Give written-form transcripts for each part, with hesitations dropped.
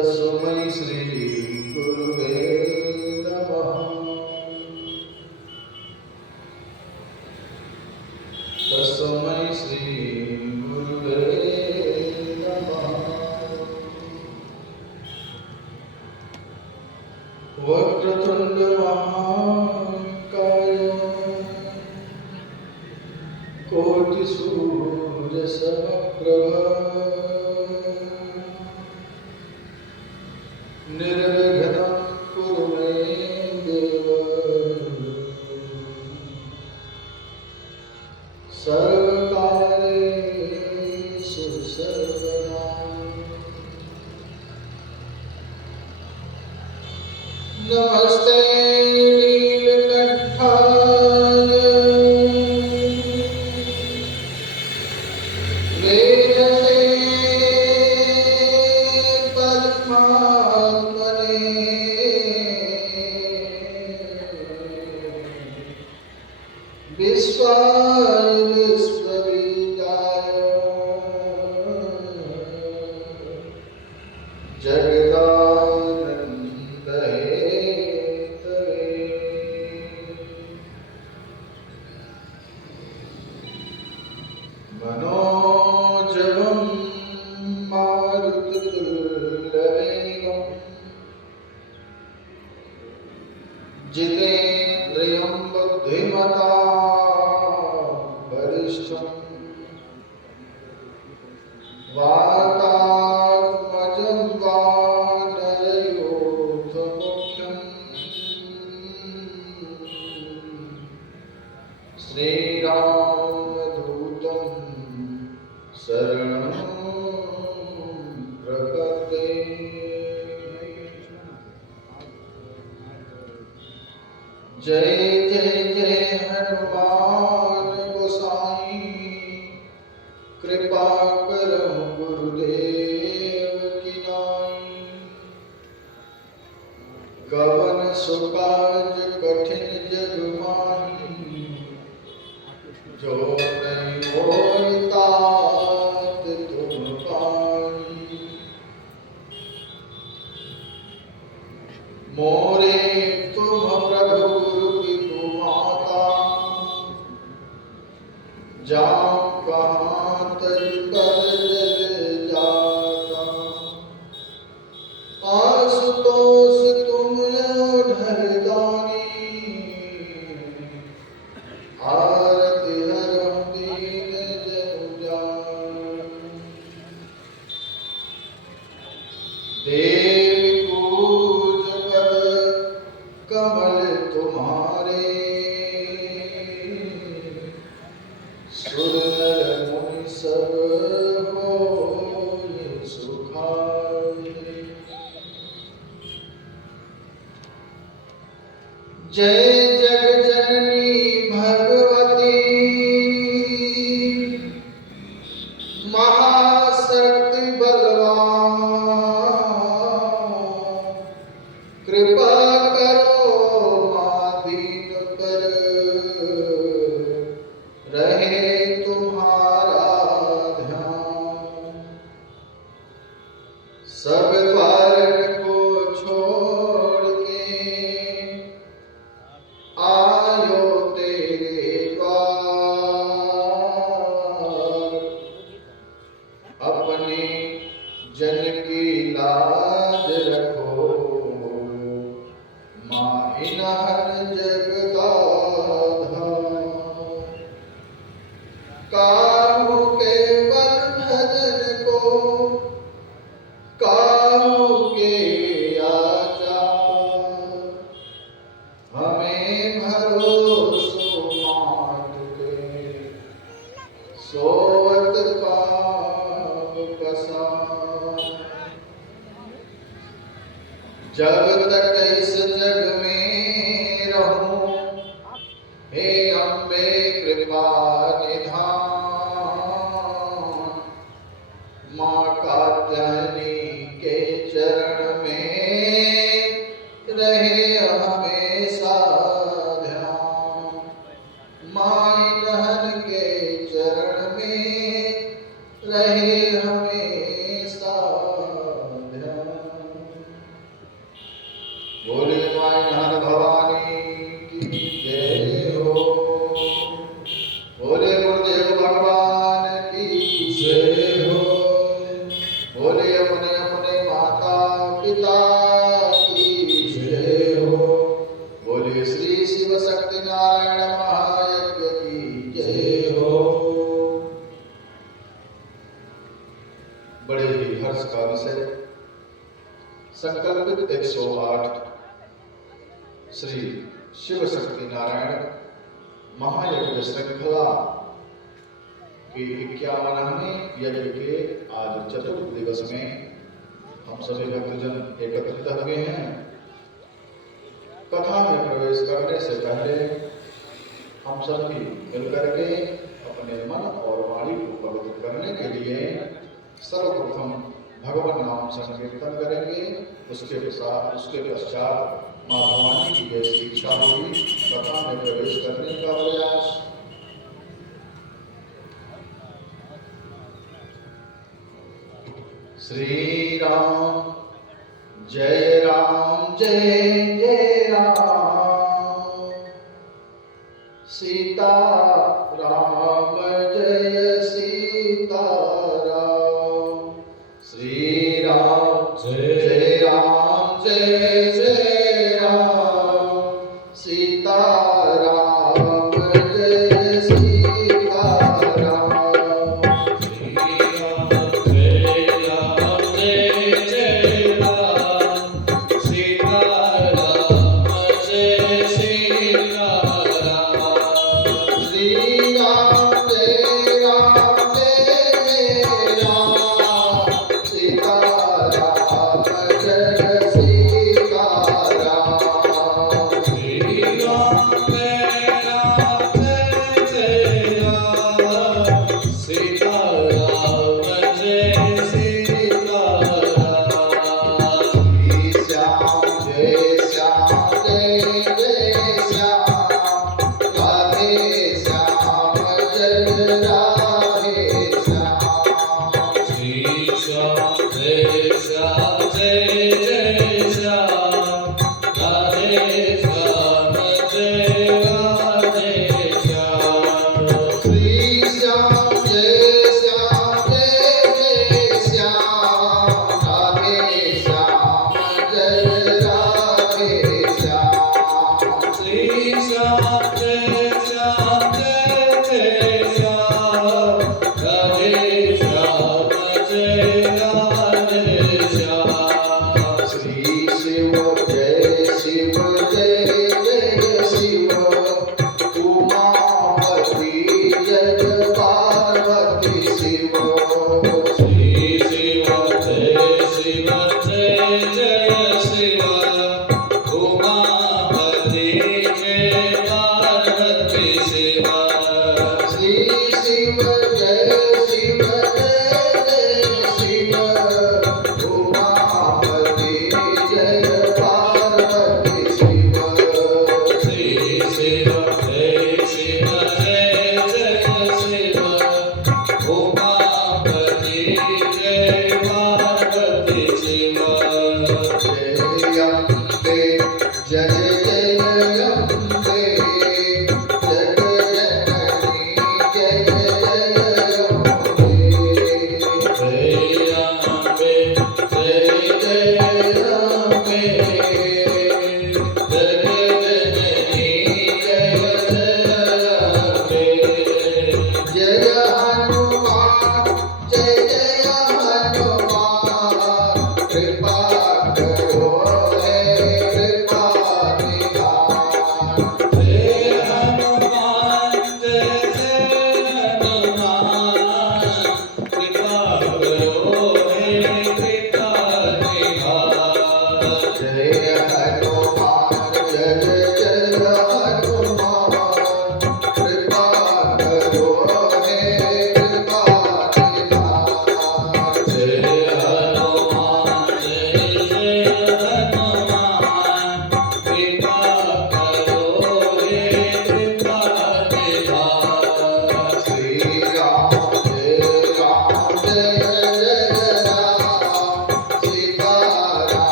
तस्मै श्री गुरुवे नमः। तस्मै श्री गुरुवे नमः। वक्रतुंड महाकाय कोटि सूर्य समप्रभा निर्विघ्नं कुरु मे देव सर्वकार्येषु सर्वदा। नमस्ते नीलकंठाय वेदसे पद्मात्मने विश्वाय विश्वबीजाय जगदानंदहेतवे मनोजवं मारुततुल्यवेगं जितेन्द्रियं बुद्धिमतां वरिष्ठं वातात्मजं वानरयोधमुख्यं श्रीरामदूतं शरणं प्रपद्ये। जय जय जय हनुमान गोसाई कृपा करो गुरुदेव की नाई। कवन सुकाज कठिन जग माही जो नहीं होई तात तुम पाई। मोरे तुम प्रभु गुरु की माता जाओ कहाँ तज कर जग जाता। आशुतोष तुम ढरदानी आरती हरम दीन जनु जान। देवी पूज पद कमल तुम्हारे सुर नर मुनि सब होय सुखाए। जय जग जननी भगवती महाशक्ति बलवान कृपा करो मां दीन पर रहे तुम्हारा ध्यान। सब कारण को छोड़ के आयो तेरे द्वार। अपने जन की लाज रखो माहिनान जगदाधार। काहू के बंधन को काहू के आचार। हमें भरोसो मात के सोवत पाप पसार। जब तक इस जग में रहूं हे अम्बे कृपा निधान। माँ कात्यायनी के चरण में रहे हमेशा ध्यान। माई बहन के चरण में रहे हमेशा ध्यान। बड़े ही हर्ष का विषय संकल्पित 108 श्री शिव शक्ति नारायण महायज्ञ श्रृंखला के 51वें यज्ञ के आज चतुर्थ दिवस में हम सभी भक्तजन एकत्रित हुए हैं। कथा में प्रवेश करने से पहले हम सभी मिलकर के अपने मन और वाणी को पवित्र करने के लिए सर्वप्रथम भगवान नाम संकीर्तन करेंगे। उसके पश्चात माँ भवानी की जैसी इच्छा होगी कथा में प्रवेश करने का प्रयास। श्री राम जय राम जय जय राम, सीता राम जय सीता राम, श्री राम जय राम जय जय राम, सीता राम जय सीता राम,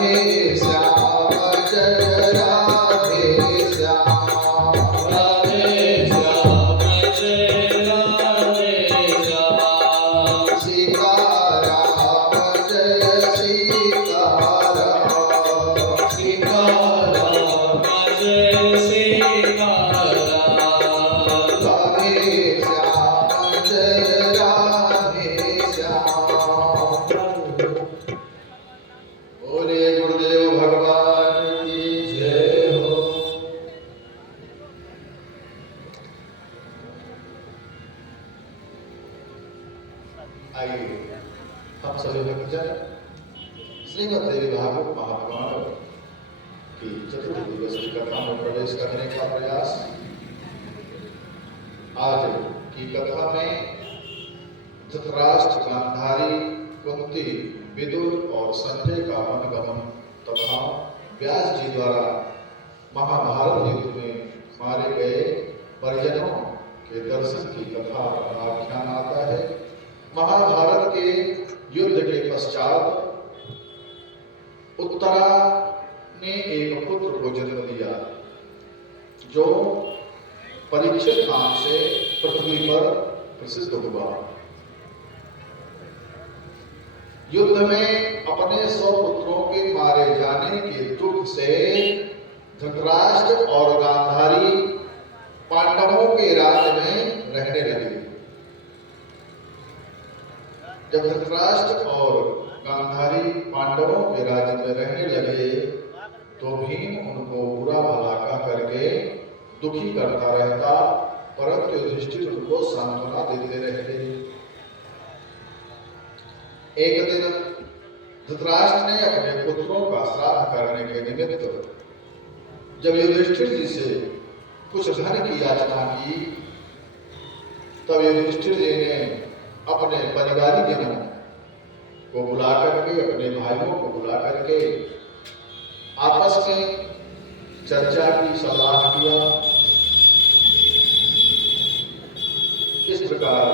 राधे श्याम जय राधे श्याम, राधे श्याम जय राधे श्याम, सीता राम जय सीता राम, सीता राम जय सीता राम, राधे श्याम जय राधे श्याम। बोले गुरुदेव भगवान की जय हो। आइए हम सभी भक्तजन श्रीमद् देवी भागवत महापुराण की चतुर्थ दिवसीय कथा में प्रवेश करने का प्रयास। आज की कथा में धृतराष्ट्र, गांधारी, कुंती, विदुर और संजय का वनगमन तथा व्यास जी द्वारा महाभारत युद्ध में मारे गए परिजनों के दर्शन की कथा का आख्यान आता है। महाभारत के युद्ध के पश्चात उत्तरा ने एक पुत्र को जन्म दिया जो परीक्षित नाम से पृथ्वी पर प्रसिद्ध हुआ। युद्ध में अपने 100 पुत्रों के मारे जाने के दुख से धृतराष्ट्र और गांधारी पांडवों के राज्य में रहने लगे। जब धृतराष्ट्र और गांधारी पांडवों के राज्य में रहने लगे तो भीम उनको बुरा भला कह करके दुखी करता रहता, परंतु युधिष्ठिर उनको सांत्वना देते रहते। एक दिन धृतराष्ट्र ने अपने पुत्रों का श्राद्ध करने के निमित्त जब युधिष्ठिर जी से कुछ धन की याचना की, तब युधिष्ठिर जी ने अपने परिवारी जनों को बुला करके, अपने भाइयों को बुला करके आपस में चर्चा की, सलाह किया। इस प्रकार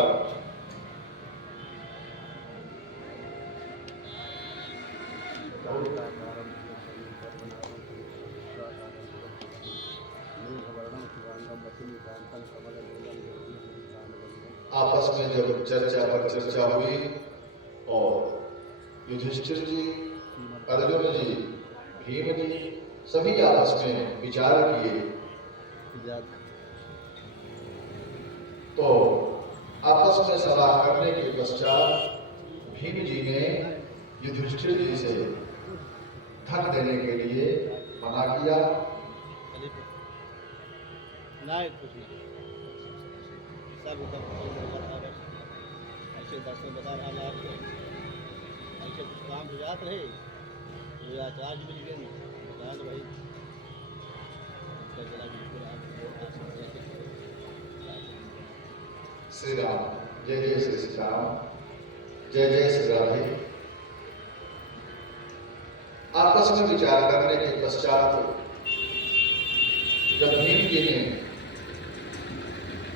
आपस में जब चर्चा पर चर्चा हुई और युधिष्ठिर जी, अर्जुन जी, भीम जी सभी आपस में विचार किए तो आपस में सलाह करने के पश्चात भीम जी ने युधिष्ठिर जी से धन देने के लिए मना किया। ऐसे दर्शन बता रहा है आपको, ऐसे कुछ काम हो जाते रहे तो आज मिल गए बता दो भाई। श्री राम, जय जय श्री श्री राम, जय जय श्री राधे। आपस में विचार करने के पश्चात जब भीम जी ने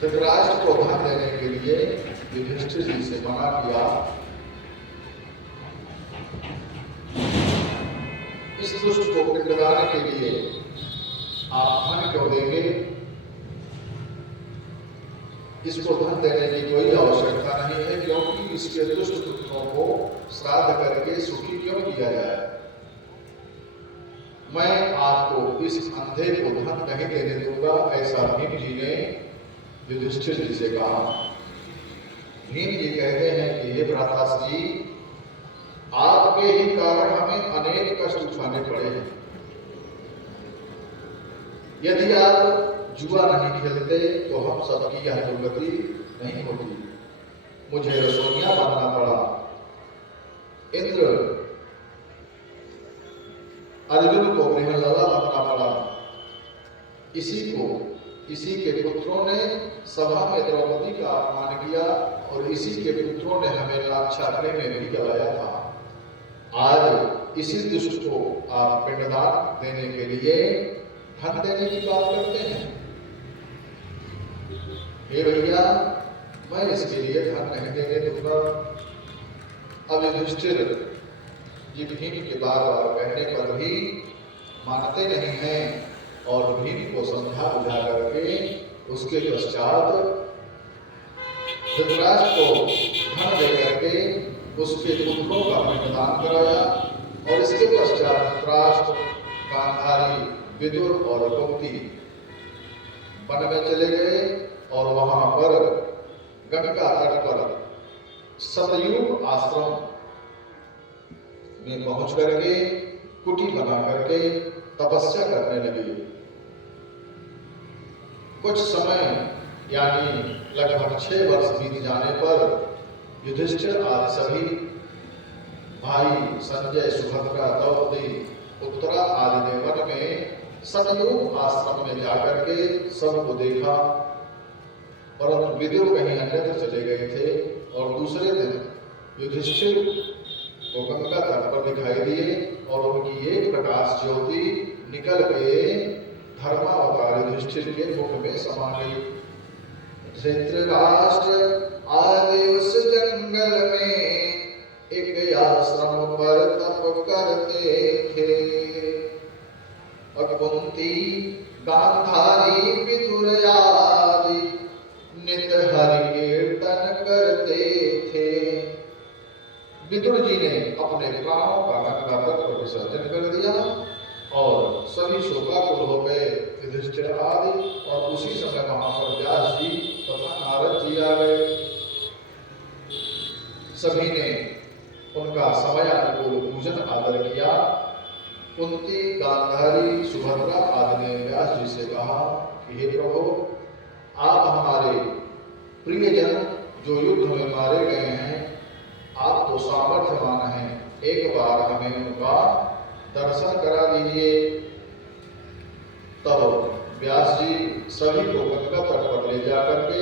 धृतराष्ट्र को धन देने के लिए युधिष्ठिर जी से मना किया, इस दुष्ट को पिंडदान के लिए आप धन क्यों देंगे? इसको धन देने की कोई आवश्यकता नहीं है, क्योंकि इसके दुष्ट पुत्रों को श्राद्ध करके सुखी क्यों किया जाए। मैं आपको इस अंधे को धन नहीं देने दूंगा, ऐसा भीम जी ने युधिष्ठिर जी से कहा। भीम जी कहते हैं कि हे भ्राताश्री, आपके ही कारण हमें अनेक कष्ट उठाने पड़े हैं। यदि आप जुआ नहीं खेलते तो हम सबकी यह दुर्गति नहीं होती। मुझे रसोइया बनना पड़ा, इंद्र अर्जुन को बृहल्लला बनना पड़ा। इसी के पुत्रों ने सभा में द्रौपदी का अपमान किया और इसी के पुत्रों ने हमें लाक्षागृह में भी गलाया था। आज इसी दुष्ट को आप पिंडदान देने के लिए धन देने की बात करते हैं। हे भैया, मैं इसके लिए धन नहीं देने दूंगा। अब युधिष्ठिर जी भीम के बार बार कहने पर मानते नहीं हैं और भीम को समझा बुझा करके उसके पश्चात धृतराष्ट्र को धन दे करके उसके पुत्रों का पिंडदान कराया और इसके पश्चात धृतराष्ट्र, गांधारी, विदुर और कुंती वन में चले गए और वहां पर गंगा तट पर सतयुग आश्रम में पहुंच करके कुटी बना करके तपस्या करने लगे। कुछ समय यानी लगभग 6 वर्ष बीत जाने पर युधिष्ठिर आदि सभी भाई संजय, सुभद्रा, द्रौपदी, उत्तरा आदि ने वन में सतयुग आश्रम में जाकर के सबको देखा, परंतु विदुर कहीं अन्यत्र चले गए थे और दूसरे दिन युधिष्ठिर को गंगा तट पर दिखाई दिए और उनकी एक प्रकाश ज्योति निकल के धर्मावतार युधिष्ठिर के मुख में समा गई। धृतराष्ट्र आदि उस जंगल में एक आश्रम पर तप करते थे और कुंती, गांधारी, विदुर आदि नित हरि कीर्तन करते थे। विदुर जी ने अपने प्राणों का गंगा तट पर विसर्जन कर दिया और सभी शोकाकुल हो गए, युधिष्ठिर आदि, और उसी समय वहां पर व्यास जी तथा नारद जी आ गए। सभी ने उनका समयानुकूल पूजन आदर किया। कुंती, गांधारी, सुभद्रा आदि ने व्यास जी से कहा कि हे प्रभु, आप हमारे प्रियजन जो युद्ध में मारे गए हैं, आप तो सामर्थ्यवान हैं, एक बार हमें उनका दर्शन करा दीजिए। तब व्यास जी सभी को गंगा तट पर ले जाकर के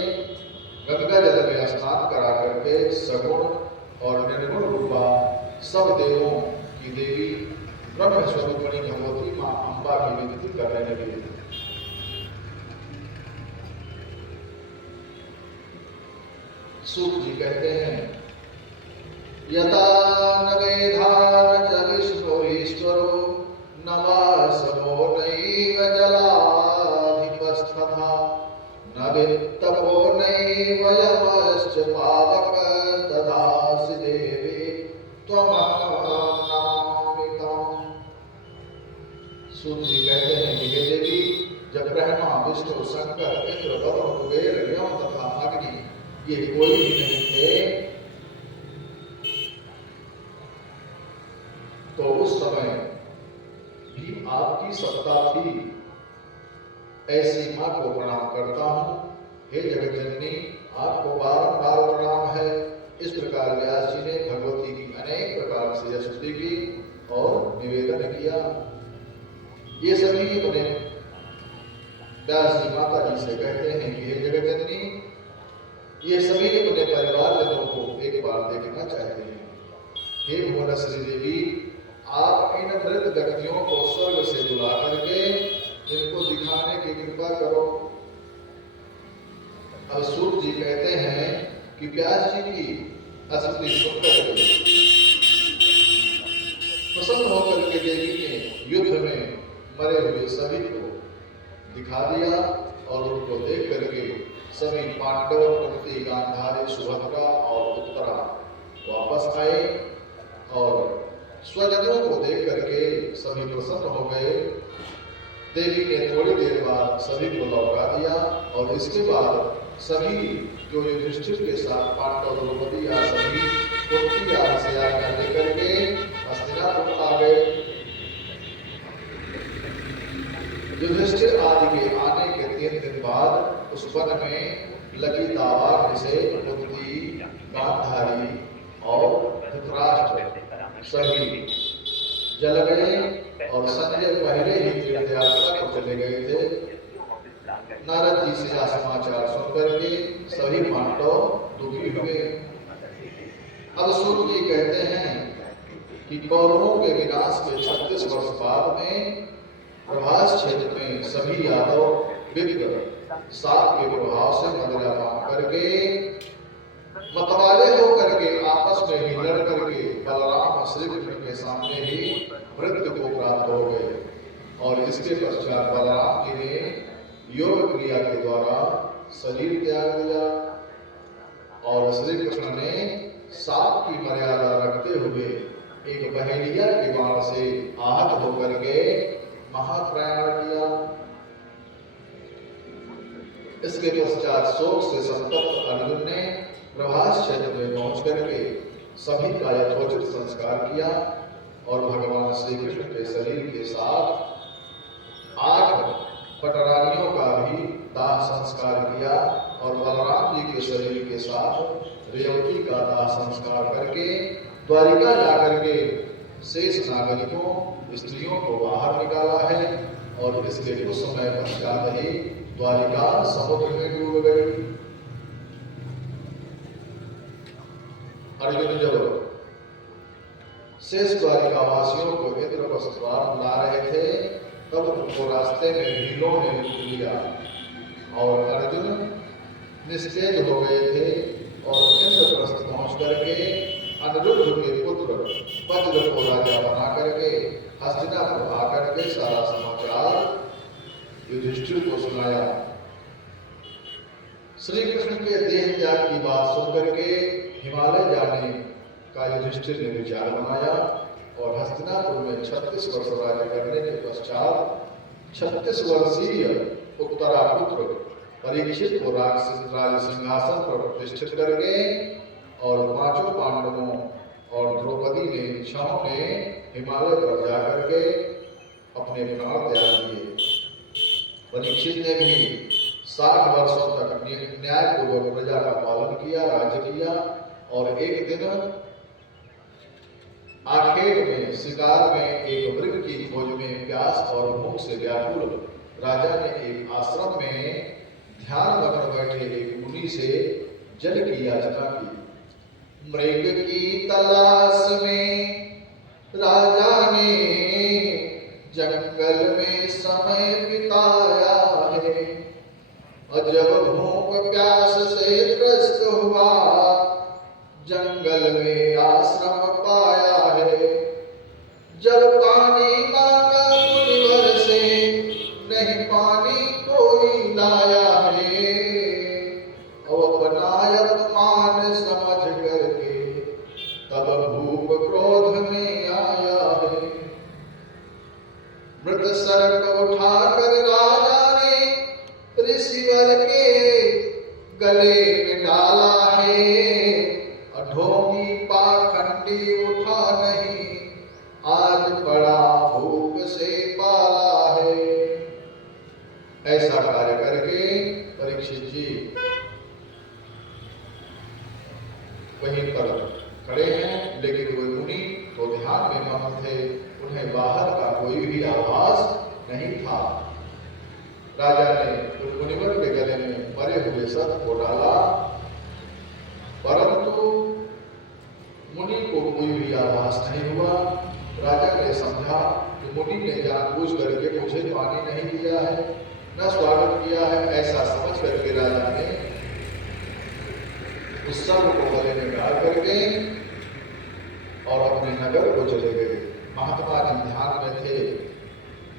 गंगा जल में स्नान करा करके सगुण और निर्गुण रूपा सब देवों की देवी ब्रह्म स्वरूपिणी भगवती मां अम्बा की विनती करने लगी। सूत जी कहते हैं, यथा न वेधान च विष्णु ईश्वरो न वासवो नैव जलाधिपस्तथा न वित्तपो नैव यमश्च पावकस्तथासि देवी त्वमहं नमामि तम्। सूत जी कहते हैं कि हे देवी, जब ब्रह्मा, विष्णु, शंकर, इंद्र, वरुण, कुबेर, यम तथा अग्नि ये कोई भी नहीं थे, तो उस समय भी आपकी सत्ता थी। ऐसी मां को प्रणाम करता हूं। हे जगत जननी, आपको बारंबार प्रणाम है। इस प्रकार व्यास जी ने भगवती की अनेक प्रकार से स्तुति की और निवेदन किया। ये सभी अपने व्यास जी माता जी से कहते हैं कि हे जगत जननी, ये सभी अपने परिवार जनों को एक बार देखना चाहते हैं। हे भुवनेश्वरी देवी, आप इन वृद्ध व्यक्तियों को स्वर्ग से बुला करके इनको दिखाने की कृपा करो। अब सूत जी कहते हैं कि व्यास जी की स्तुति सुनकर प्रसन्न होकर के देवी ने युद्ध में मरे हुए सभी को दिखा दिया और उनको देख करके सभी पांडव, कुंती, गांधारी, सुभद्रा और उत्तरा वापस आए और स्वजनों को देख करके सभी प्रसन्न हो गए। देवी ने थोड़ी देर बाद सभी को लौटा दिया और इसके बाद सभी जो युधिष्ठिर के साथ पांडव, द्रौपदी या सभी कुंती आदि से आज्ञा लेकर के हस्तिनापुर आ गए। युधिष्ठिर आदि के आने के 3 दिन बाद उस वन में लगी दावाग्नि से कुंती, गांधारी और धृतराष्ट्र सभी जल गए और संजय पहले ही तीर्थ यात्रा को चले गए थे। नारद जी से यह समाचार सुनकर के सभी पांडव दुखी हुए। अब सूत जी कहते हैं कि कौरवों के विनाश के 36 वर्ष बाद में प्रभास क्षेत्र में सभी यादव विप्र साप के प्रभाव से मदिरा पान करके मतवाले होकर के आपस में ही लड़ करके बलराम श्री कृष्ण के सामने ही मृत्यु को प्राप्त हो गए। और इसके पश्चात बलराम जी ने योग क्रिया के द्वारा शरीर त्याग दिया और श्री कृष्ण ने साप की मर्यादा रखते हुए एक बहेलिया के बाण से आहत होकर के महाप्रयाण किया। इसके पश्चात शोक से संतप्त अर्जुन ने प्रभास क्षेत्र में पहुंच करके सभी का यथोचित संस्कार किया और भगवान श्री कृष्ण के शरीर के साथ 8 पटरानियों का भी दाह संस्कार किया और बलराम जी के शरीर के साथ रेवती का दाह संस्कार करके द्वारिका जाकर के शेष नागरिकों स्त्रियों को बाहर निकाला है और इसके कुछ समय पश्चात ही द्वारिका समुद्र में डूब गई। अर्जुन जब शेष द्वारिका वासियों को इंद्रप्रस्थ द्वार ला रहे थे तब उनको रास्ते में भीलों ने लूट लिया और अर्जुन निस्तेज हो गए थे और इंद्रप्रस्थ पहुंच करके अनिरुद्ध के पुत्र वज्र को राजा बना करके हस्तिनापुर आकर के सारा समाचार युधिष्ठिर को सुनाया। श्री कृष्ण के देह त्याग की बात सुनकर के हिमालय जाने का युधिष्ठिर ने विचार बनाया और हस्तिनापुर में 36 वर्ष राज्य करने के पश्चात 36 वर्षीय उत्तरा पुत्र परीक्षित को राज सिंहासन पर प्रतिष्ठित करके और 5 पांडवों और द्रौपदी ने 6 ने हिमालय पर जाकर के अपने प्राण त्याग दिए। परीक्षित ने भी 60 वर्षों तक न्यायपूर्वक प्रजा का पालन किया, राज्य किया और एक दिन आखेट में शिकार में एक मृग की खोज में प्यास और भूख से व्याकुल राजा ने एक आश्रम में ध्यान मग्न बैठे एक मुनि से जल की याचना की। मृग की तलाश में राजा ने जंगल में समय बिताया है और जब भूख प्यास से त्रस्त हुआ जंगल में आश्रम पाया है। जब पानी मांगा मुनिवर से नहीं पानी कोई लाया है और अपना अपमान समझ करके तब भूप क्रोध में आया है। मृत सर्प उठाकर राजा ने ऋषिवर के गले में डाला है। ढोंगी पाखंडी उठा नहीं आज बड़ा भूप से पाला है। ऐसा कार्य करके परीक्षित जी वहीं पर खड़े हैं लेकिन वे मुनि तो ध्यान में मग्न थे, उन्हें बाहर का कोई भी आवाज नहीं था। राजा ने उस मुनिवर के गले में मरे हुए सर्प को डाला परंतु मुनि को कोई भी आभास नहीं हुआ। राजा ने समझा कि मुनि ने जानबूझ करके मुझे पानी नहीं दिया है न स्वागत किया है। ऐसा समझ करके राजा ने उस सर्प को गले में डाल करके और अपने नगर को चले गए। महात्मा जी ध्यान में थे,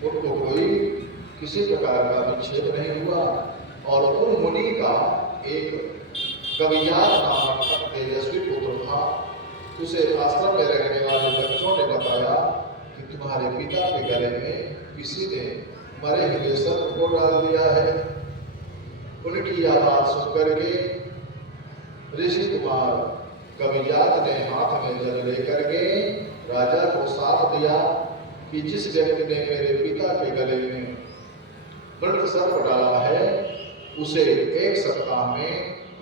उनको कोई किसी प्रकार का विक्षेप नहीं हुआ और उन मुनि का एक कवियार नामक तेजस्वी पुत्र था। उसे आश्रम में रहने वाले बच्चों ने बताया कि तुम्हारे पिता के गले में किसी ने मरे हुए सर्प को डाल दिया है। उनकी आवाज सुनकर के ऋषि कुमार कवियात ने हाथ में जल लेकर के राजा को साथ दिया कि जिस व्यक्ति ने मेरे पिता के गले में मृत सर्प डाला है उसे 1 सप्ताह में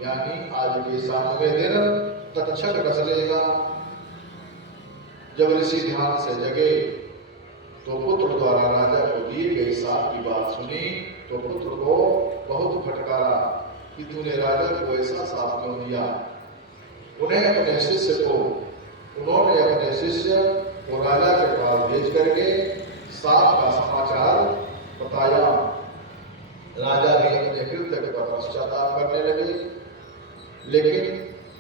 यानी आज के 7वें दिन तक्षक रस लेगा। जब ऋषि ध्यान से जगे तो पुत्र द्वारा राजा को दिए गए साप की बात सुनी तो पुत्र को बहुत फटकारा कि तूने राजा को ऐसा साप क्यों दिया। उन्होंने अपने शिष्य को राजा के पास भेज करके साप का समाचार बताया। राजा भी अपने कृत्य का पश्चाताप करने लगे, लेकिन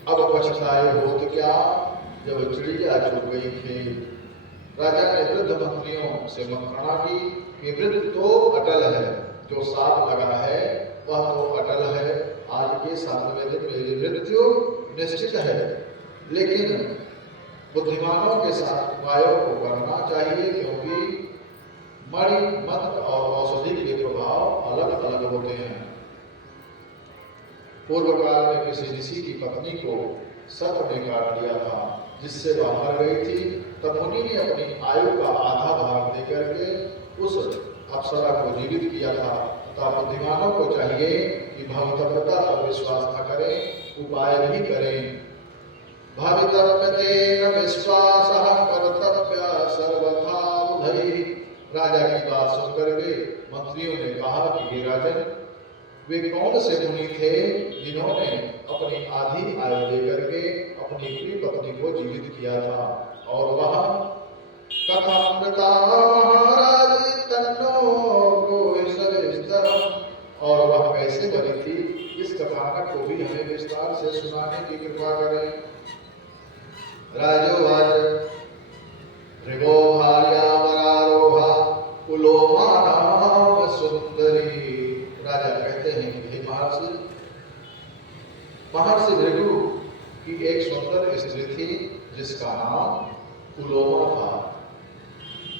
अब पछताए होत क्या जब चिड़िया चुग गई थी। राजा ने वृद्ध मंत्रियों से मंत्रणा की कि वृद्ध तो अटल है, जो साथ लगा है वह तो अटल है, आज के 7वें दिन मेरी मृत्यु निश्चित है, लेकिन बुद्धिमानों के साथ उपायों को करना चाहिए, क्योंकि मणि, मंत्र और औषधि के प्रभाव अलग अलग होते हैं। पूर्व काल में किसी ऋषि की पत्नी को सर्प ने काट लिया था, जिससे वह मर गई थी। तब मुनि ने अपनी आयु का आधा भाग देकर के उस अप्सरा को जीवित किया था। तथा बुद्धिमानों को चाहिए कि भवितव्यता पर विश्वास न करें, उपाय भी करें। भवितव्यते न विश्वासः कर्तव्य सर्वथा बुधैः। राजा की बात सुनकर के मंत्रियों ने कहा कि हे राजन, वे कौन से मुनि थे जिन्होंने अपनी आधी आयु लेकर के अपनी प्रिय पत्नी को जीवित किया था? और वह कथामृता महाराज तन्नो गोविस्तरम, और वह कैसे बनी थी, इस कथानक को भी हमें विस्तार से सुनाने की कृपा करें। राजोवाच ऋगो भार्या वरारोहा कुलोमानाम सुंदरी। राजा कहते हैं कि हे महर्षि भृगु की एक सुंदर स्त्री थी जिसका नाम कुलोमा था,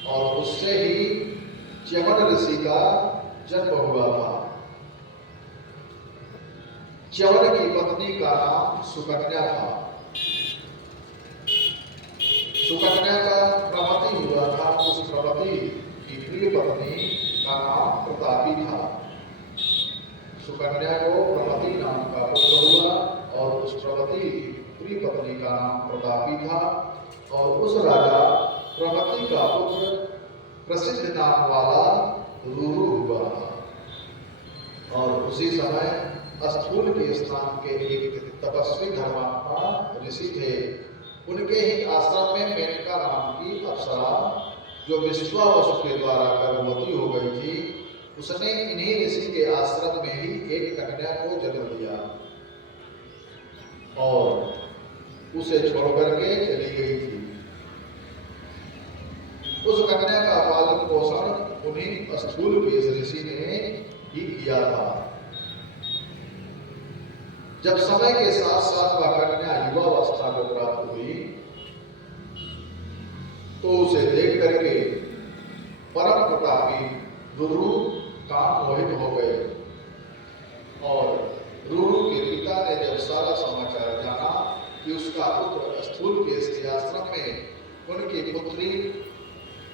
और उससे ही च्यवन ऋषि का जन्म हुआ था। च्यवन की पत्नी का नाम सुकन्या था। सुकन्या का प्रमति हुआ था। उस प्रमति की प्रिय पत्नी का नाम प्रतापी था। सुकन्या को प्रमति नाम का पुत्र हुआ, और उस प्रमति की प्रिय पत्नी का नाम प्रतापी था। और उस राजा प्रमति का पुत्र प्रसिद्ध नाम वाला रुरु हुआ। और उसी समय स्थूल के स्थान के एक तपस्वी धर्मात्मा ऋषि थे। उनके ही आश्रम में मेनका नाम की अप्सरा, जो विश्वावसु के द्वारा गर्भवती हो गई थी, उसने इन्हीं ऋषि के आश्रम में ही एक कन्या को जन्म दिया और उसे छोड़कर के चली गई थी। उस कन्या का पालन पोषण उन्हीं स्थूल के ऋषि ने ही किया था। जब समय के साथ साथ वह कन्या युवावस्था को प्राप्त हुई, तो उसे देख करके परम प्रतापी रुरु काम मोहित हो गए। और रुरु के पिता ने जब सारा समाचार जाना कि उसका पुत्र स्थूल के आश्रम में उनकी पुत्री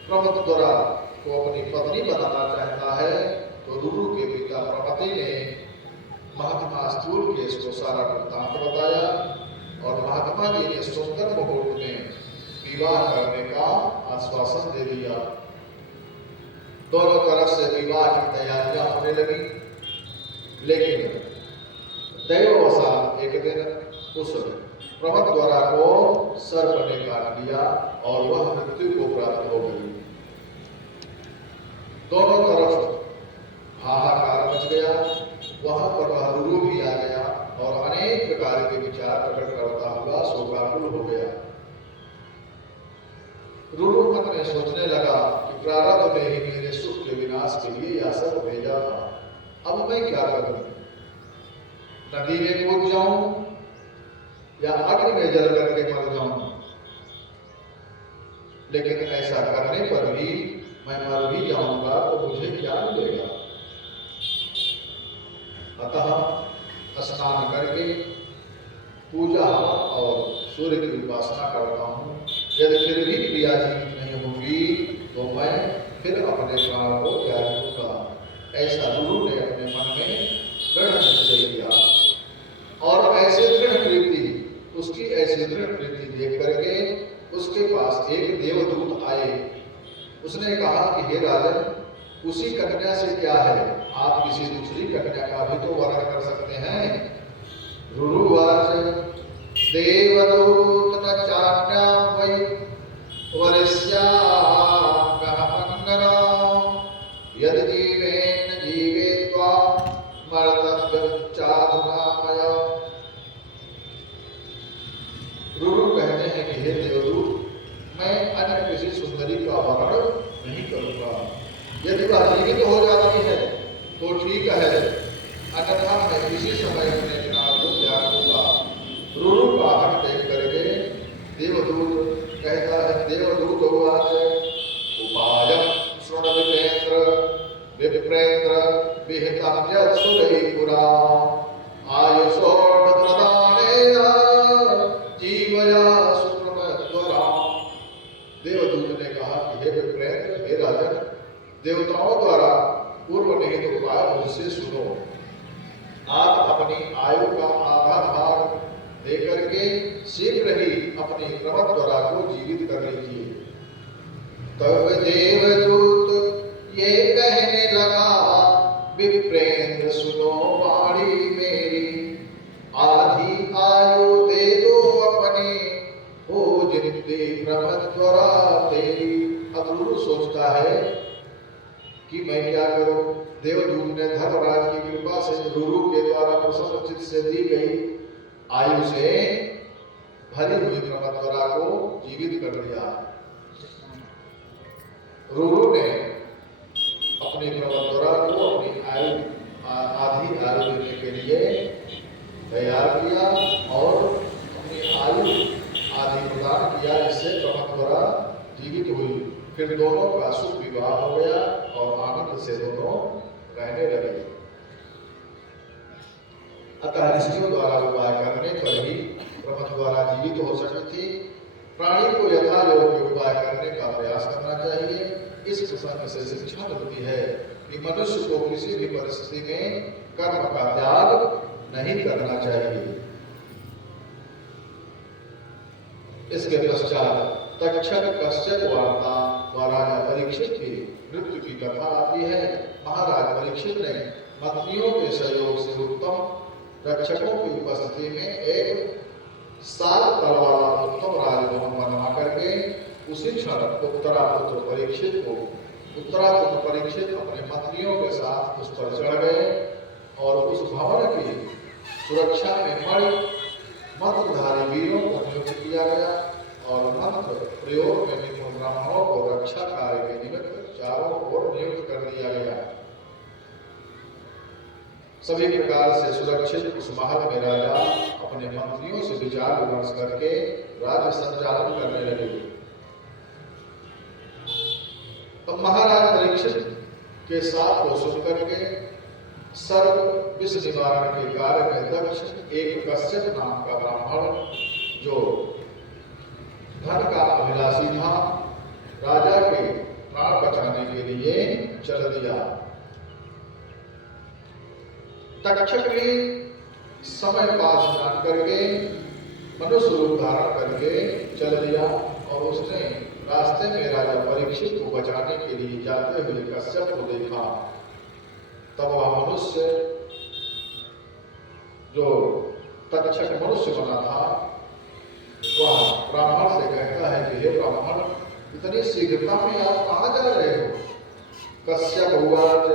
प्रमदद्वरा को अपनी पत्नी बनाना चाहता है, तो रुरु के पिता प्रमति ने महात्मा स्थूल केश को सारा वृत्तांत बताया, और महात्मा जी ने सुंदर मुहूर्त में विवाह करने का आश्वासन दे दिया। दोनों तरफ से विवाह की तैयारियां होने लगी, लेकिन दैववशात एक दिन उस प्रमदद्वरा को सर्प ने काट लिया और वह मृत्यु को प्राप्त हो गई। दोनों तरफ हाहाकार मच गया। वहां पर वह रुरु भी आ गया और अनेक प्रकार के विचार प्रकट करता हुआ शोकाकुल हो गया। रुरु मन में सोचने लगा कि प्रारब्ध ने ही मेरे सुख के विनाश के लिए यह सब भेजा था, अब मैं क्या करूं? नदी में कूद जाऊं या अग्नि में जल करके मर जाऊं? लेकिन ऐसा करने पर भी मैं मर भी जाऊंगा तो मुझे क्या मिलेगा? अतः स्नान करके पूजा और सूर्य की उपासना करता हूँ। यदि फिर भी क्रिया जीवित नहीं होगी तो मैं फिर अपने प्राण को त्याग दूंगा। ऐसा रुरु ने अपने मन में दृढ़ निश्चय किया। और ऐसे दृढ़ प्रीति, उसकी ऐसी दृढ़ प्रीति देख करके उसके पास एक देवदूत आए। उसने कहा कि हे राजन, उसी कन्या से क्या है? आप किसी दूसरी कन्या का भी तो वर्ण कर सकते हैं। रुरुवाच देवदूत न चान्यां वै वरिष्यां कहमन्ननां यदि जीवेन जीवेत्वा मर्तव्यं चाधुना मया। रुरु कहते हैं कि हे देवदूत, मैं अन्य किसी सुंदरी यदि वह जीवित हो जाती है तो ठीक है, अन्यथा मैं किसी समय अपने प्राण को त्याग दूंगा। रुरु का हक देख करके देवदूत कहता है, देवदूत उवाच उपायं शृणु विप्रेन्द्र विहितं यत्सुरैः पुरा आयुषो भद्रदानेन जीवया सुप्रमद्वरा। देवदूत ने कहा कि हे विप्रेन्द्र, हे राजन, देवताओं द्वारा पूर्व निहित उपाय मुझसे सुनो। आप अपनी आयु का आधा भाग देकर के शीघ्र ही अपनी प्रमद्वरा को जीवित कर लीजिए। तब देवदूत ये कहने लगा, विप्रेन्द्र सुनो वाणी मेरी, आधी आयु दे दो अपने, हो जितनी प्रमद्वरा तेरी। अब रुरु सोचता है कि मैं क्या करूं। देवदूत ने धर्मराज की कृपा से रुरु के द्वारा प्रसन्न चित्त से दी गई आयु से भरी हुई प्रमद्वरा को जीवित कर दिया। रुरु ने अपनी प्रमद्वरा को अपनी आयु आधी आयु देने के लिए तैयार किया और अपनी आयु आदि प्रदान किया, जिससे प्रमद्वरा जीवित हुई। फिर दोनों का सुख विवाह हो गया और आनंद से दोनों रहने लगे। अतः ऋषियों द्वारा उपाय करने पर ही प्रमद्वरा जीवित हो सकती थी। प्राणी को यथा योग्य उपाय करने का प्रयास करना चाहिए। इस प्रसंग से शिक्षा मिलती है कि मनुष्य को किसी भी परिस्थिति में कर्म का त्याग नहीं करना चाहिए। इसके पश्चात तक्षक कश्यप वार्ता व राजा परीक्षित की मृत्यु की कथा आती है। महाराज परीक्षित ने मंत्रियों के सहयोग से उत्तम रक्षकों की उपस्थिति में एक साल तल वाला उत्तम राजभवन बनवा करके उसी क्षण उत्तरापुत्र परीक्षित अपने मंत्रियों के साथ उस पर चढ़ गए और उस भवन की सुरक्षा में मंत्रधारी वीरों को नियुक्त किया गया और मंत्र प्रयोग में निपुण ब्राह्मणों को रक्षा कार्य के निमित्त चारों ओर नियुक्त कर दिया गया। सभी प्रकार से सुरक्षित उस महल में राजा अपने मंत्रियों से विचार विमर्श करके राज्य संचालन करने लगे। तब महाराज परीक्षित के साथ को सुनकर के सर्व विष निवारण के कार्य में दक्ष एक कश्यप नाम का ब्राह्मण, जो धन का अभिलाषी था, राजा के प्राण बचाने के लिए चल दिया। तक्षक ने समय पास जान करके मनुष्य रूप धारण करके चल दिया और उसने रास्ते में राजा परीक्षित को बचाने के लिए जाते हुए कश्यप को देखा। तब वह मनुष्य, जो तक्षक मनुष्य बना था, वह ब्राह्मण से कहता है कि हे ब्राह्मण, इतनी शीघ्रता में आप कहाँ जा रहे हो? कश्यप उवाच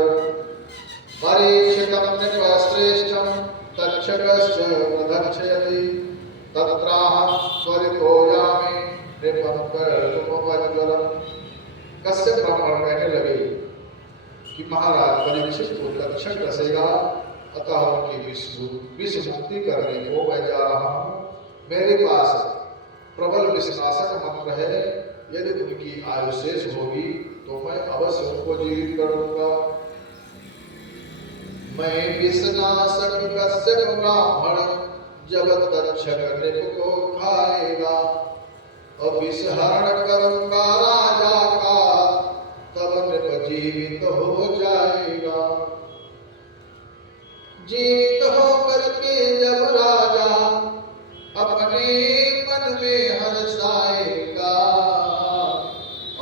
परीक्षितं नृपश्रेष्ठं तक्षकश्च प्रदक्षयति तत्राहं त्वरितो यामि नृपं कर्तुमुपज्वलम्। कश्यप ब्राह्मण कहने लगे कि महाराज परीक्षित को तक्षक डसेगा, अतः उनकी विष मुक्ति करने को मैं जा रहा हूँ। मेरे पास प्रबल विषनाशक मंत्र है, यदि उनकी आयु शेष होगी तो मैं अवश्य उनको जीवित करूंगा। मैं विषनाशक कश्यप ब्राह्मण जब तक्षक नृप को खाएगा और विषहरण करूंगा राजा का, तब नृप जीवित हो जाएगा। जीवित होकर के जब राजा अपने मन में हर्षाएगा,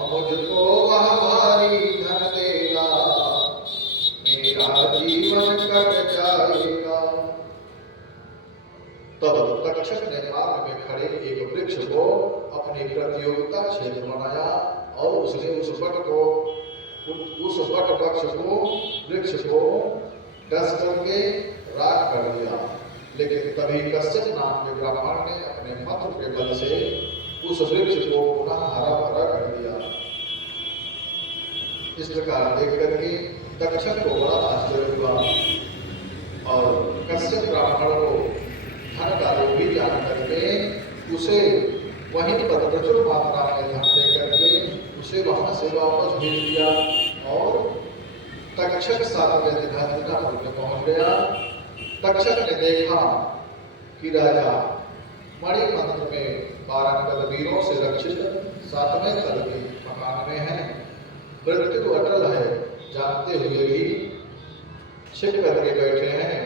मुझको वह भारी धन देगा, मेरा जीवन कट जाएगा। तब तक्षक ने मार्ग में खड़े एक वृक्ष को अपनी प्रतियोगिता क्षेत्र बनाया और उसने उस वृक्ष को डस करके राख कर दिया। लेकिन तभी कश्यप नाम के ब्राह्मण ने अपने मंत्र के बल से उस वृक्ष को पुनः हरा भरा कर दिया। इस प्रकार देख करके तक्षक को बड़ा आश्चर्य हुआ और कश्यप ब्राह्मण को धन का लोभी जान करके उसे वहीं पर प्रचुर मात्रा में धन दे करके उसे वहां से वापस भेज दिया और तक्षक 7वें दिन हस्तिनापुर में पहुंच गया। तक्षक ने देखा कि राजा मणिमंत्र में 12 वीरों से रक्षित 7वें तल के मकान में है, मृत्यु अटल है जानते हुए भी छिप करके बैठे हैं,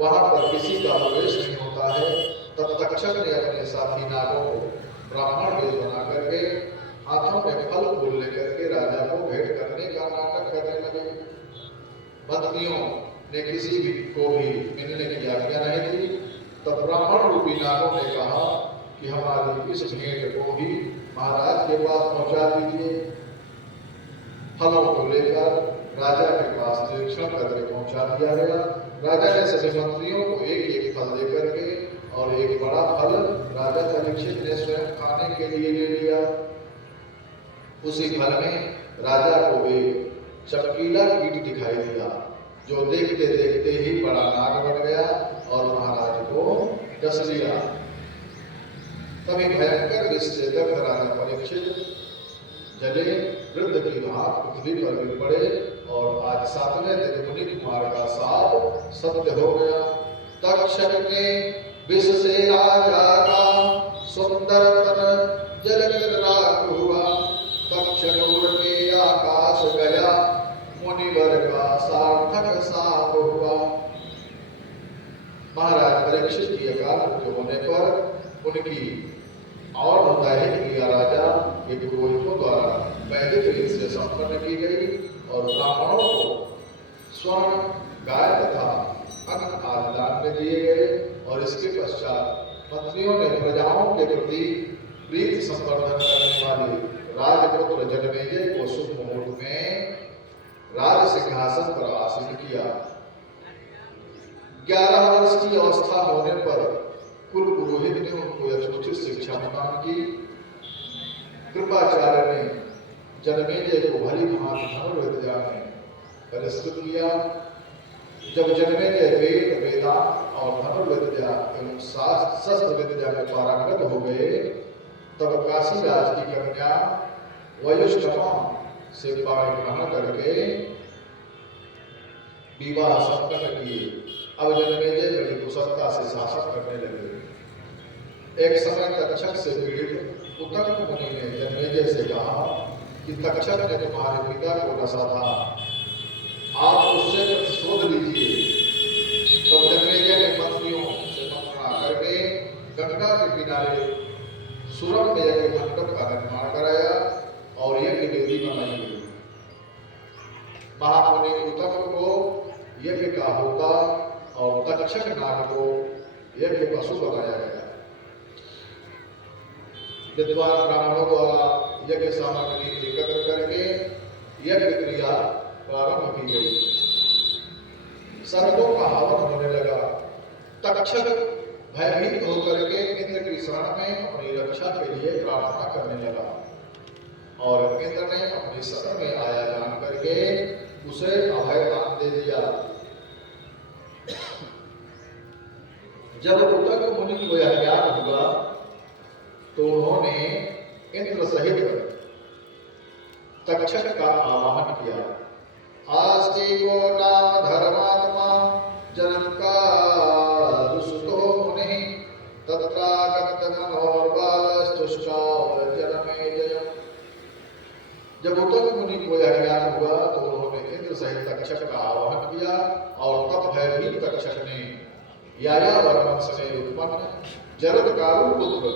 वहां पर किसी का प्रवेश नहीं होता है। तब तक्षक ने अपने साथी नागों को ब्राह्मण वेश बना करके हाथों में फल फूल लेकर के राजा को भेंट करने का नाटक करने लगे। मंत्रियों ने किसी भी को भी मिलने की आज्ञा नहीं दी। तब ब्राह्मण रूपी नागों ने कहा कि हमारी इस भेंट को भी महाराज के पास पहुंचा दीजिए। फलों को लेकर राजा के पास निरीक्षण करके पहुंचा दिया गया। राजा ने सभी मंत्रियों को एक एक फल दे करके और एक बड़ा फल राजा परीक्षित ने स्वयं खाने के लिए ले लिया। उसी फल में राजा को एक चमकीला कीट दिखाई दिया जो देखते देखते ही बड़ा नाग बन गया और महाराज को डस लिया। तभी भयंकर विष से दग्ध राजा परीक्षित जले वृद्ध की भांति पृथ्वी पर गिर पड़े और आज 7वें दिन मुनि कुमार का साप सत्य हो गया। तक्षक के विष से राजा का सुंदर तन जलकर राख हुआ। तक्षक उड़ के आकाश गया, मुनिवर का सार्थक साप हुआ। महाराज परीक्षित की अकाल मृत्यु होने पर उनकी और मुदाहिक क्रिया राजा के पुरोहितों द्वारा वैदिक रीत से संपन्न की गई और ब्राह्मणों को स्वर्ण, गाय तथा अन्न आदि दान में दिए गए। और इसके पश्चात मंत्रियों ने प्रजाओं के प्रति प्रीति संवर्धन करने वाले राजपुत्र जन्मेजय को शुभ मुहूर्त में राज सिंहासन पर आसीन किया। 11 वर्ष की अवस्था होने पर कुल पुरोहित ने उनको यथोचित शिक्षा प्रदान की। कृपाचार्य ने जन्मेजय को भली भांति धनुर्विद्या में परिष्कृत किया। जब जन्मेजय वेद, वेदांत और धनुर्विद्या एवं शस्त्र विद्या में पारंगत हो गए तब काशीराज की कन्या वयुष्ठमा से पाणी ग्रहण करके विवाह संपन्न किए। अब जन्मेजय बड़ी कुशलता से शासन करने लगे। एक समय तक्षक से पीड़ित उत्तंग मुनि ने जन्मेजय से कहा कि तक्षक ने तुम्हारे पिता को डसा था, आप उससे प्रतिशोध लीजिए। तब जन्मेजय ने मंत्रियों से मंत्रणा करके गंगा के किनारे सुरम में यज्ञ मंडप का निर्माण कराया और यज्ञ वेदी बनाई गई। महामुनि उत्तंग को यज्ञ का होता और तक्षक नाग को यज्ञ पशु बनाया गया। विद्वान ब्राह्मणों द्वारा यज्ञ सामग्री एकत्र करके यज्ञ क्रिया प्रारंभ की गई। सर्पों का हवन होने लगा। तक्षक भयभीत होकर के इंद्र की शरण में अपनी रक्षा के लिए प्रार्थना करने लगा और इंद्र ने अपनी शरण में आया जान करके उसे अभय दान दे दिया। जब उत्तंग मुनि को यह ज्ञान हुआ तो उन्होंने इंद्र सहित तक्षक का आवाहन किया। आस्ति को नाम धर्मात्मा जनकारुषुतो मुनिः तत्रागत मनोर्बालस्तुष्टाव जनमेजयम्। जब उत्तंग मुनि को यह ज्ञान हुआ तो उन्होंने इंद्र सहित तक्षक का आवाहन किया और तब भयभीत तक्षक ने यायावर वंश में उत्पन्न जरदकारु पुत्र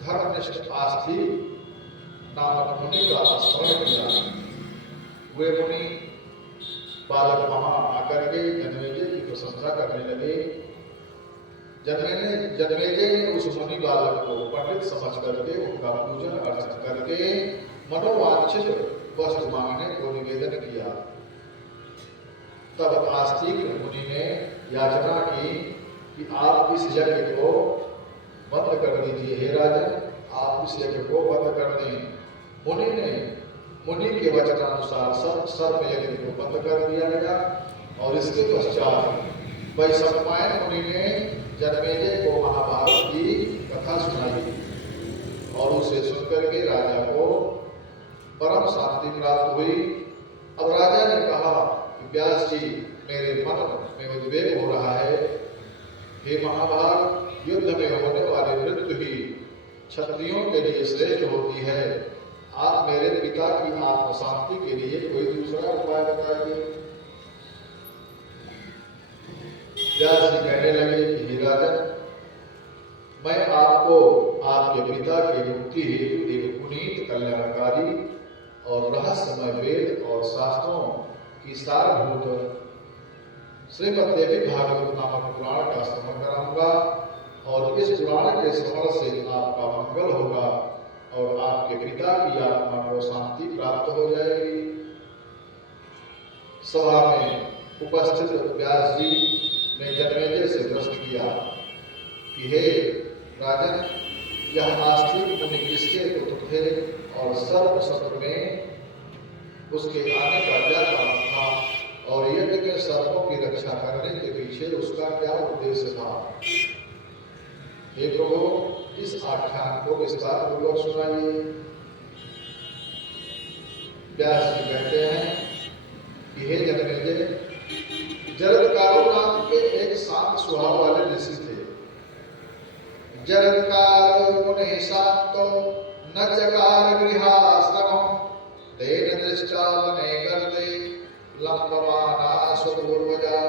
धर्मनिष्ठ आस्थि नामक मुनि का स्मरण किया। वे मुनि बालक वहां आकर के जन्मेजय की प्रशंसा करने लगे। जन्मेजय ने उस मुनि बालक को पंडित समझ करके उनका पूजन अर्चन करके मनोवांछित वस्तु मांगने को निवेदन किया। तब आस्तिक मुनि ने याचना की कि आप इस यज्ञ को बंद कर दीजिए। हे राजन, आप इस यज्ञ को बंद कर दें। मुनि ने मुनि के वचनानुसार सब सर्प यज्ञ को बंद कर दिया गया और इसके पश्चात वैशंपायन मुनि ने जनमेजय को महाभारत की कथा सुनाई और उसे सुनकर के राजा को परम शांति प्राप्त हुई। अब राजा ने कहा कि व्यास जी, मेरे मन में उद्वेग हो रहा है। हे महाभाग, युद्ध में होने वाली मृत्यु ही क्षत्रियों के लिए श्रेष्ठ होती है। आप मेरे पिता की आत्म शांति के लिए कोई दूसरा उपाय बताइए। व्यास जी कहने लगे कि हे राजन, मैं आपको आपके पिता की मुक्ति हेतु एक पुनीत, कल्याणकारी और रहस्यमय वेद और शास्त्रों की सारभूत श्रीमद्देवी भागवत नामक पुराण का श्रवण कराऊंगा और इस पुराण के श्रवण से आपका मंगल होगा और आपके पिता की आत्मा को शांति प्राप्त हो जाएगी। सभा में उपस्थित व्यास जी ने जनमेजय से प्रश्न किया कि हे राजन, यह आस्तिक मुनि किसके पुत्र थे और सर्प सत्र में उसके आने का क्या कारण था और यज्ञ के सर्पों की रक्षा करने के पीछे उसका क्या उद्देश्य था। हे प्रभु, इस आख्यान को विस्तार पूर्वक सुनाइए। व्यास जी कहते हैं कि हे जनमेजय, जरत्कारु नाम के एक शांत स्वभाव वाले ऋषि थे। जरत्कारु मुनि शांतो न चकार गृहाश्रमं तेन दृष्टा वने गर्दे लंबमाना स्वपूर्वजा।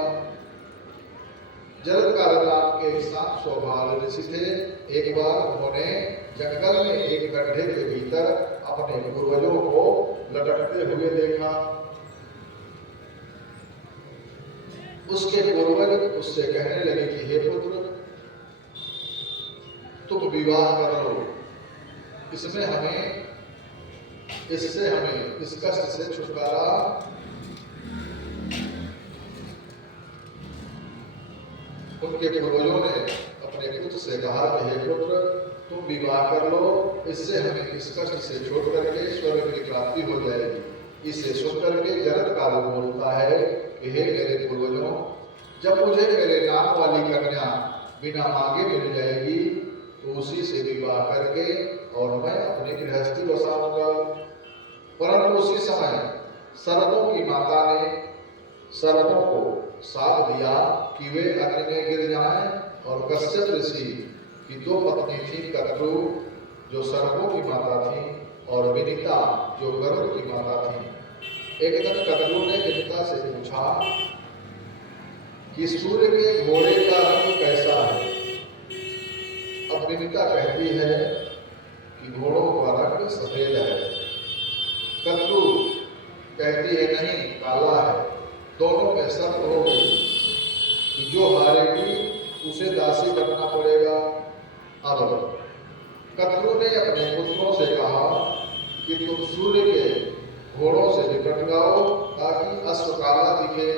जरत्कार नाम के एक शांत स्वभाव ऋषि थे। एक बार उन्होंने जंगल में एक गड्ढे के भीतर अपने पूर्वजों को लटकते हुए देखा। उसके पूर्वज उससे कहने लगे कि हे पुत्र, तुम विवाह कर लो, इससे हमें इस कष्ट से छुटकारा। उनके पूर्वजों ने अपने पुत्र से कहा कि हे पुत्र, तुम विवाह कर लो, इससे हमें इस कष्ट से छोड़ करके स्वर्ग की प्राप्ति हो जाएगी। इसे सुनकर के जरत्कार बोलता है कि हे मेरे पूर्वजों, जब मुझे मेरे नाम वाली कन्या बिना मांगे मिल जाएगी तो उसी से विवाह करके और मैं अपनी गृहस्थी बसाऊंगा। परंतु उसी समय सर्पों की माता ने सर्पों को साथ दिया कि वे अग्नि में गिर जाएं और कश्यप ऋषि की दो पत्नी थी, कत्रु जो सर्पों की माता थी और विनिता जो गरुड़ की माता थी। एक दिन कत्रु ने विनिता से पूछा कि सूर्य के घोड़े का रंग कैसा है। अब विनिता कहती है कि घोड़ों का रंग सफेद है। कत्रु कहती है नहीं, काला है। दोनों में शर्त हो गई कि जो हारेगी उसे दासी बनना पड़ेगा। अब कत्रु ने अपने पुत्रों से कहा कि तुम सूर्य के घोड़ों से निपट जाओ ताकि अश्व काला दिखे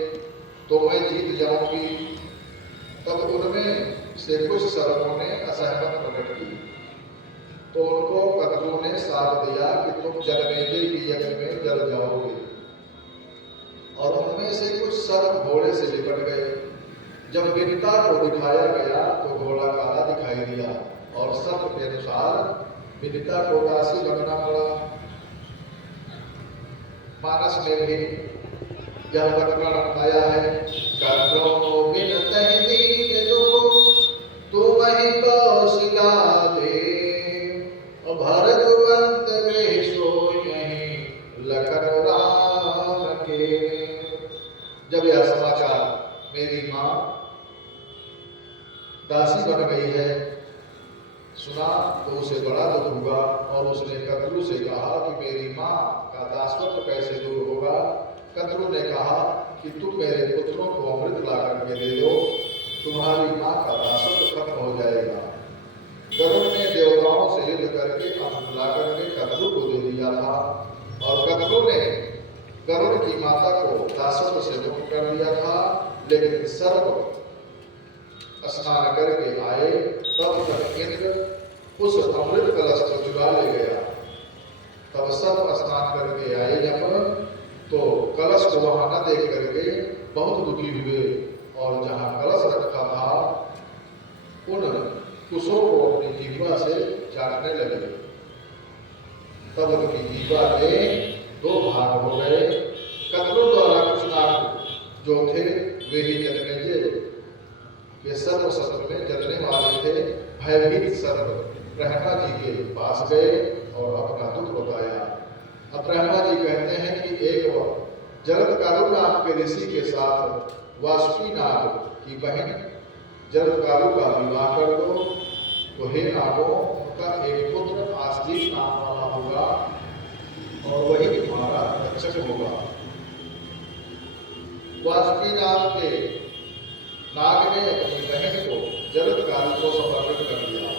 तो मैं जीत जाऊंगी। तब उनमें से कुछ सर्पों ने असहमत प्रकट की तो उनको कत्रु ने साथ दिया कि तुम जनमेजय की यज्ञ में जल जाओगे। और उनमें से कुछ सर्प घोड़े से लिपट गए। जब विनिता को दिखाया गया तो घोड़ा काला दिखाई दिया और सर्प के अनुसार विनिता को दासी बनना पड़ा। मानस में भी यह वर्णन आया है, कत्रो विनतहि दीन तुम ही कौशिला दे, भरत बंद में सोई लखन राम के। जब यह समाचार मेरी माँ दासी बन गई है सुना तो उसे बड़ा दुख हुआ और उसने कत्रु से कहा कि मेरी माँ का दासत्व कैसे दूर होगा। कत्रु ने कहा कि तुम मेरे पुत्रों को अमृत ला करके दे दो, तुम्हारी माँ का दासत्व खत्म हो जाएगा। गरुड़ ने देवताओं से युद्ध करके अमृत ला करके कत्रु को दे दिया था और कत्रु ने गरुड़ की माता को दासत्व से मुक्त कर दिया था। लेकिन सर्प स्नान करके आए तब तक इंद्र उस अमृत कलश को चुरा ले गया। तब सब स्नान करके आए जब, तो कलश को वहां न देख करके बहुत दुखी हुए और जहां कलश रखा था उन कुशों को अपनी जीवा से चाटने लगे। तब उनकी जीवा के दो भाग हो गए। कतरों द्वारा कुछ नाग जो थे वे ही जन्मेजे, ये सर्व सत्व में जलने वाले थे। भयभीत सर्व ब्रह्मा जी के पास गए और अपना दुख बताया। अब ब्रह्मा जी कहते हैं कि एक जरत्कारू नाम के ऋषि के साथ वासुकी नाग की बहन जरत्कारू का विवाह कर दो, तो हे नागो, उनका एक पुत्र आस्तिक नाम वाला होगा और वही तुम्हारा रक्षक होगा। वासुकी नाम के नाग ने अपनी बहन को जरत्कारू को समर्पित कर दिया।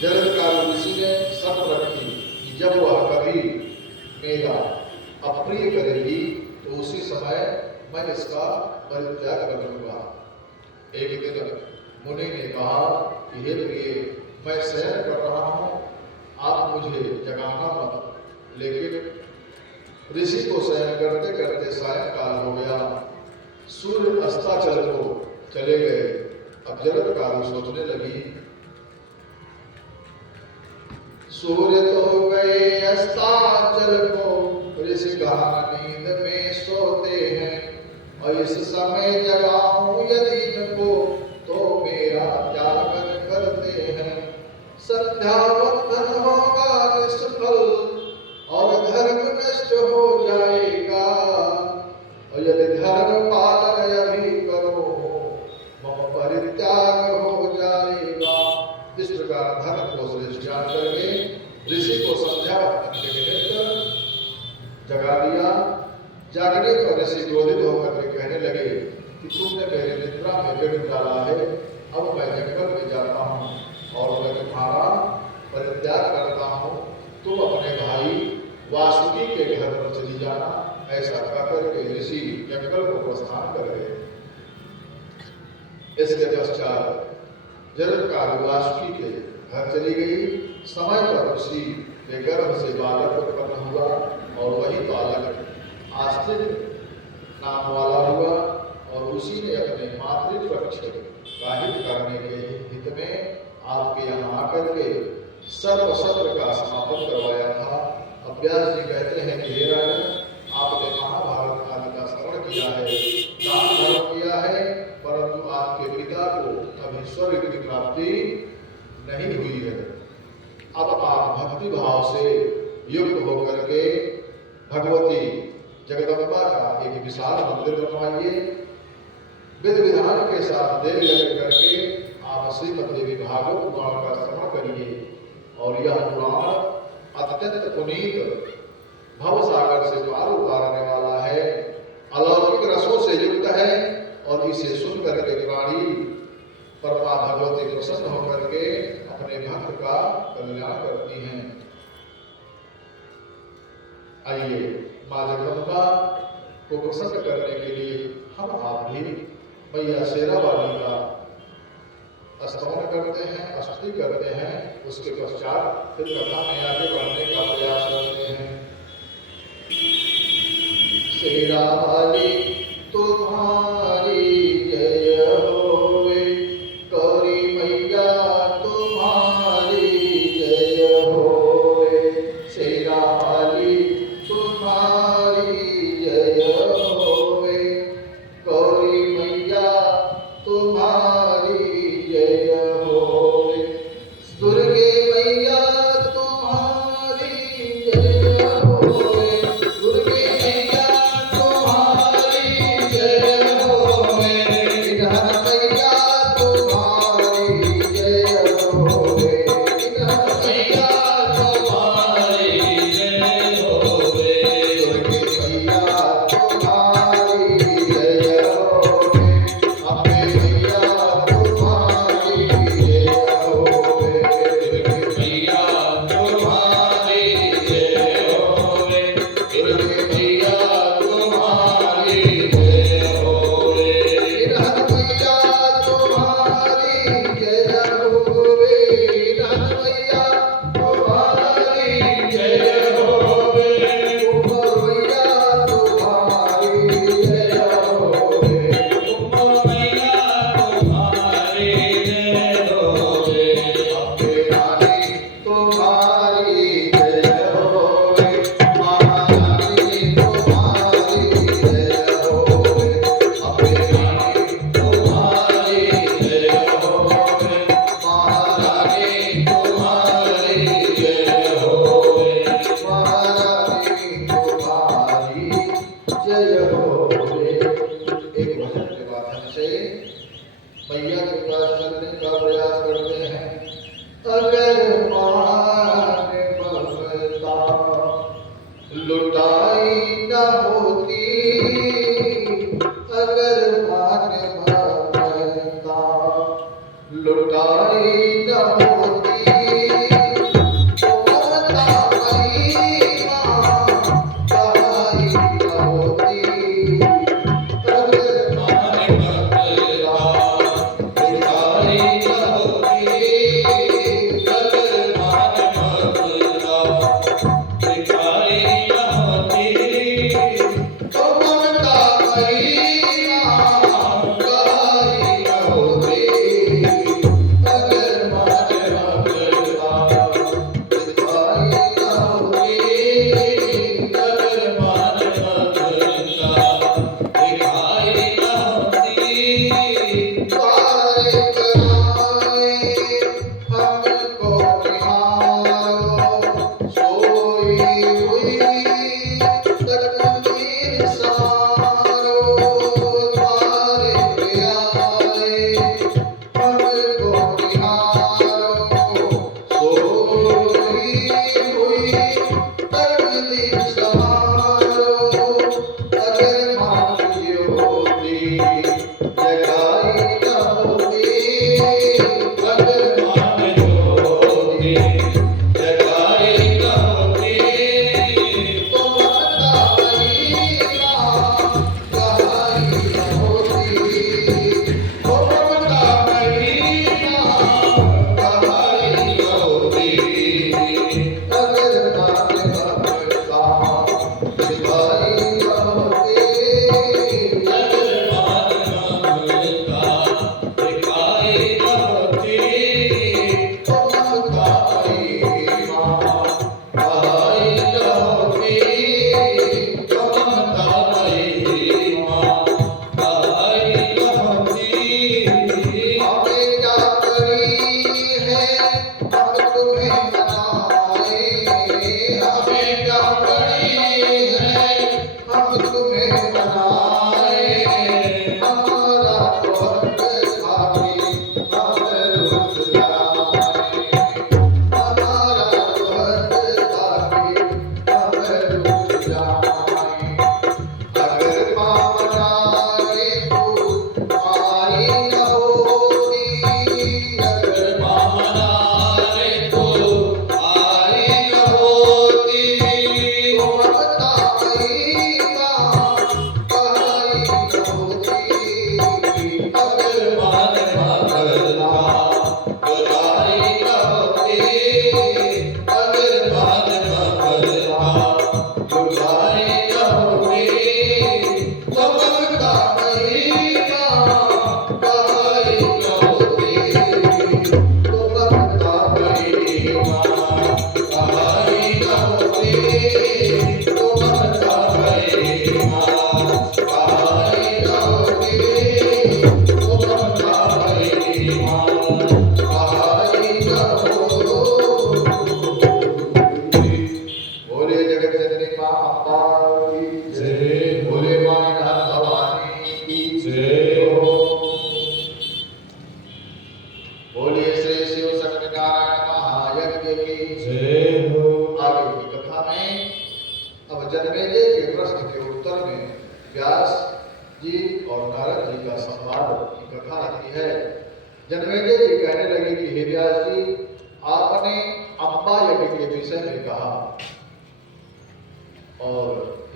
जरत्कारू ऋषि ने शर्त रखी कि जब वह कभी मेरा अप्रिय करेगी तो उसी समय मैं इसका परित्याग कर दूंगा। एक दिन मुनि ने कहा कि हे प्रिय, मैं शयन कर रहा हूँ, आप मुझे जगाना मत। लेकिन ऋषि को शयन करते करते सायंकाल हो गया, सूर्य अस्ताचल को चले गए। अब जरत्कारू सोचने लगी, सूर्य तो गए अस्ताचल को, ऋषि कहा नींद में सोते हैं, और इस समय जगाऊं यदि इनको तो मेरा जागरण करते हैं। संध्या बंधन होगा निष्फल और धर्म नष्ट हो जाएगा, और यदि धर्म पालन अभी करो मम परित्याग हो जाएगा। इस प्रकार धर्म को श्रेष्ठ जान करके ऋषि को संध्या बंधन के निमित्त जगा दिया। जागने पर ऋषि क्रोधित होकर के कहने लगे कि तुमने मेरे निद्रा में विघ्न डाला है, अब मैं जंगल में जाता हूँ और मैं तुम्हारा परित्याग करता हूँ। तुम अपने भाई वासुकी के घर पर चली जाना। ऐसा कहकर के ऋषि जंगल को प्रस्थान कर गए। इसके पश्चात जरत्कारू वासुकी के घर चली गई। समय पर उसी के गर्भ से बालक उत्पन्न हुआ और वही बालक आस्तिक नाम वाला हुआ, और उसी ने अपने मातृत्व पक्ष का हित करने के हित में आपके यहाँ आकर के सर्व सत्र का समापन करवाया था। अब व्यास जी कहते हैं कि हे राजन, आपने महाभारत आदि का श्रवण किया है, दान धर्म किया है, परंतु आपके पिता को अभी स्वर्ग की प्राप्ति नहीं हुई है। अब आप भक्ति भाव से युक्त होकर के भगवती जगदम्बा का एक विशाल मंदिर बनवाइए। विधि विधान के साथ देव लग करके आप श्रीमद् देवी भागवत पुराण का श्रवण करिए, और यह पुराण अत्यंत पुनीत भव सागर से पार उतारने वाला है, अलौकिक रसों से युक्त है, और इसे सुन करके प्राणी परमा भगवती प्रसन्न होकर के अपने भक्त का कल्याण करती हैं। आइए माँ जगदम्बा को प्रसन्न करने के लिए हम आप भी मैया शेरावाली का स्तवन करते हैं, स्तुति करते हैं। उसके पश्चात फिर कथा में आगे बढ़ने का प्रयास करते हैं। शेरावाली तुम्हारी जय होवे, गौरी मैया तुम्हारी जय होवे, शेरावाली तुम्हारी जय होवे, गौरी मैया तुम्हारी जय होवे, दुर्गे मैया तुम्हारी जय होवे, दुर्गे मैया तुम्हारी जय होवे। जय हो रे। एक भजन के माध्यम से मैया के पास चलने का प्रयास करते हैं। अगर मान ममता लुटाई न होती, अगर मान ममता लुटाई न होती, तो ममता महिमा गाई न होती। अगर मान ममता लुटाई न होती, अगर मान ममता दिखाई न होती, तो ममता महिमा गाई न होती। अगर मान ममता दिखाई न होती, अगर मान ममता दिखाई न होती, सारे कराए हमको निहारो, सोई हुई तकदीर सारो। सारे कराए हमको निहारो, सोई हुई तकदीर सारो। अगर मान ज्योति जगाई न होती, अगर मान ज्योति जगाई न होती, तो ममता महिमा गाई न होती, तो ममता महिमा गाई न होती। अगर मान ममता दिखाई न होती, अगर मान ममता दिखाई न होती, तो ममता महिमा गाई न होती, तो ममता महिमा गाई न होती। हमें क्या करी है हम तुम्हें मनाए, हमें क्या करी है हम तुम्हें मनाए। हमारा तो हक था कि हम रुक जाए, हमारा तो हक था कि हम रुक जाए। अगर पावना रे तू आई न होती, अगर मामला रे तो आई न होती, तो ममता महिमा गाई न होती। अगर मान ममता दिखाई न होती, अगर मान ममता दिखाई न होती, तो ममता महिमा गाई न होती, तो ममता महिमा गाई न होती, तो ममता महिमा गाई न होती, तो ममता महिमा गाई न होती। बोले जगत जननी मां अम्बा की जय, बोले मां नाथ भवानी की जय हो। बोले श्री शिव सत्यनारायण महायज्ञ की जय हो। आगे की कथा में अब जन्मेजय के प्रश्न के उत्तर में व्यास जी और नारद जी का संवाद की कथा आती है। जन्मेजय जी कहने लगे कि हे व्यास जी, आपने अम्बा यज्ञ के विषय में कहा, और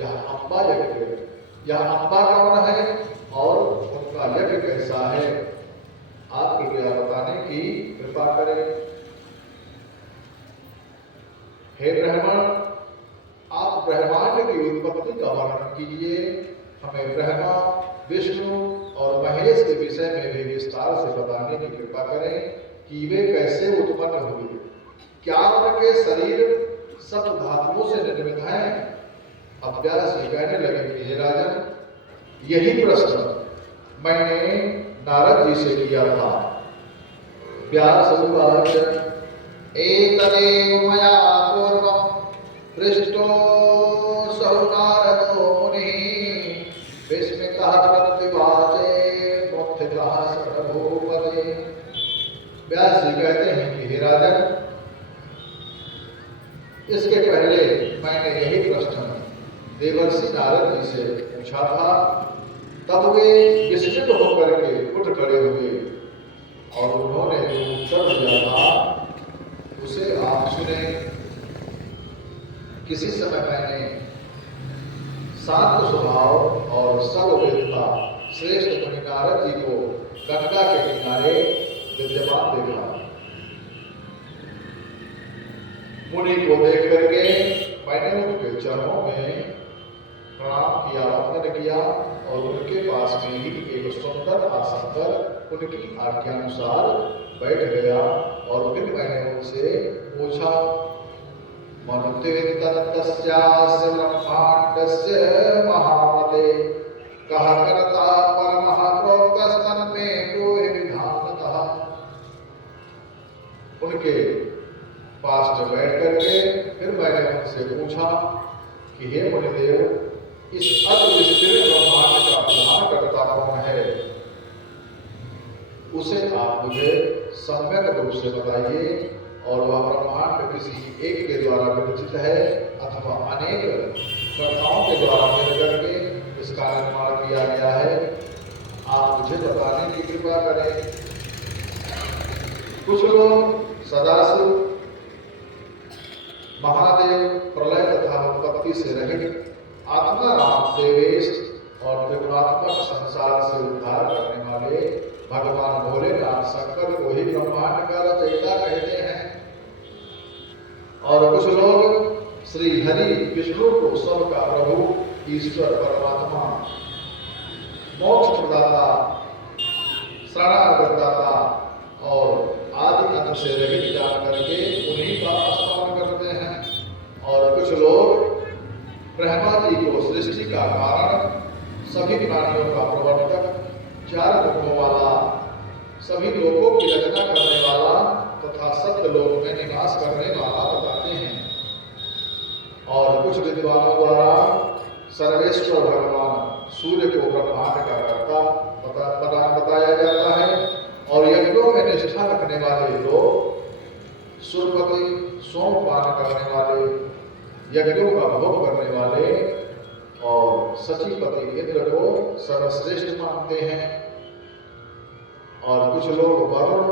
यह अम्बा यज्ञ, यह अम्बा कौन है और उनका यज्ञ कैसा है, आप कृपया बताने की कृपा करें। हे ब्राह्मण, आप ब्रह्मांड की उत्पत्ति का वर्णन कीजिए। हमें ब्रह्मा, विष्णु और महेश के विषय में भी विस्तार से बताने की कृपा करें कि वे कैसे उत्पन्न हुए, क्या उनके शरीर सब धातुओं से निर्मित हैं। अब व्यास जी कहने लगे कि हे राजन, यही प्रश्न मैंने नारद जी से किया था। व्यास उवाच एतदेव मया पूर्वं पृष्टो सौ नारदो मुनिः नारद जी से पूछा था, तब वे विस्मित होकर के उठ खड़े हुए और उन्होंने जो उत्तर दिया था उसे आप सुने। किसी समय मैंने शांत स्वभाव और सर्ववेदता श्रेष्ठ मुनि नारद जी को गंगा के किनारे विद्यमान देखा। मुनि को देख करके मैंने उनके चरणों में प्रणाम किया, वंदन किया और उनके पास में ही एक सुंदर आसन पर उनकी आज्ञानुसार बैठ गया। और फिर मैंने उनसे पूछा, मनुतेतस्यास्य ब्रह्मांडस्य महामते कः कर्ता परमः प्रोक्तस्तन्मे ब्रूहि विधानतः। उनके पास में बैठ करके फिर मैंने उनसे पूछा कि हे मुनिदेव, इस अद्वितीय ब्रह्मांड का प्रधान कर्ता कौन है, उसे आप मुझे सम्यक रूप से बताइए। और वह ब्रह्मांड किसी एक के द्वारा विरचित है अथवा अनेक कर्ताओं के द्वारा मिलकर के इसका निर्माण किया गया है, आप मुझे बताने की कृपा करें। कुछ लोग सदाशिव महादेव प्रलय तथा उत्पत्ति से रहित आत्मा राम देवेश और त्रिगुणात्मक संसार से उद्धार करने वाले भगवान भोलेनाथ शंकर को ही ब्रह्मांड का रचयिता कहते हैं। और कुछ लोग श्री हरि विष्णु को सबका प्रभु ईश्वर परमात्मा मोक्ष प्रदाता शरणागतदाता और आदि अंत से रहित जान करके उन्हीं का स्तवन करते हैं। और कुछ लोग ब्रह्मा जी को सृष्टि का कारण, सभी प्राणियों का प्रवर्तक, चार मुखों वाला, सभी लोगों की रचना करने वाला तथा सत्य लोक में निवास करने वाला बताते हैं। और कुछ विद्वानों द्वारा सर्वेश्वर भगवान सूर्य को ब्रह्मांड का कर्ता बताया जाता है। और यज्ञों में निष्ठा रखने वाले लोग सूर्यपति सोमपान करने वाले, यज्ञों का भोग करने वाले और सचिपति इंद्र को सर्वश्रेष्ठ मानते हैं। और कुछ लोग वरुण,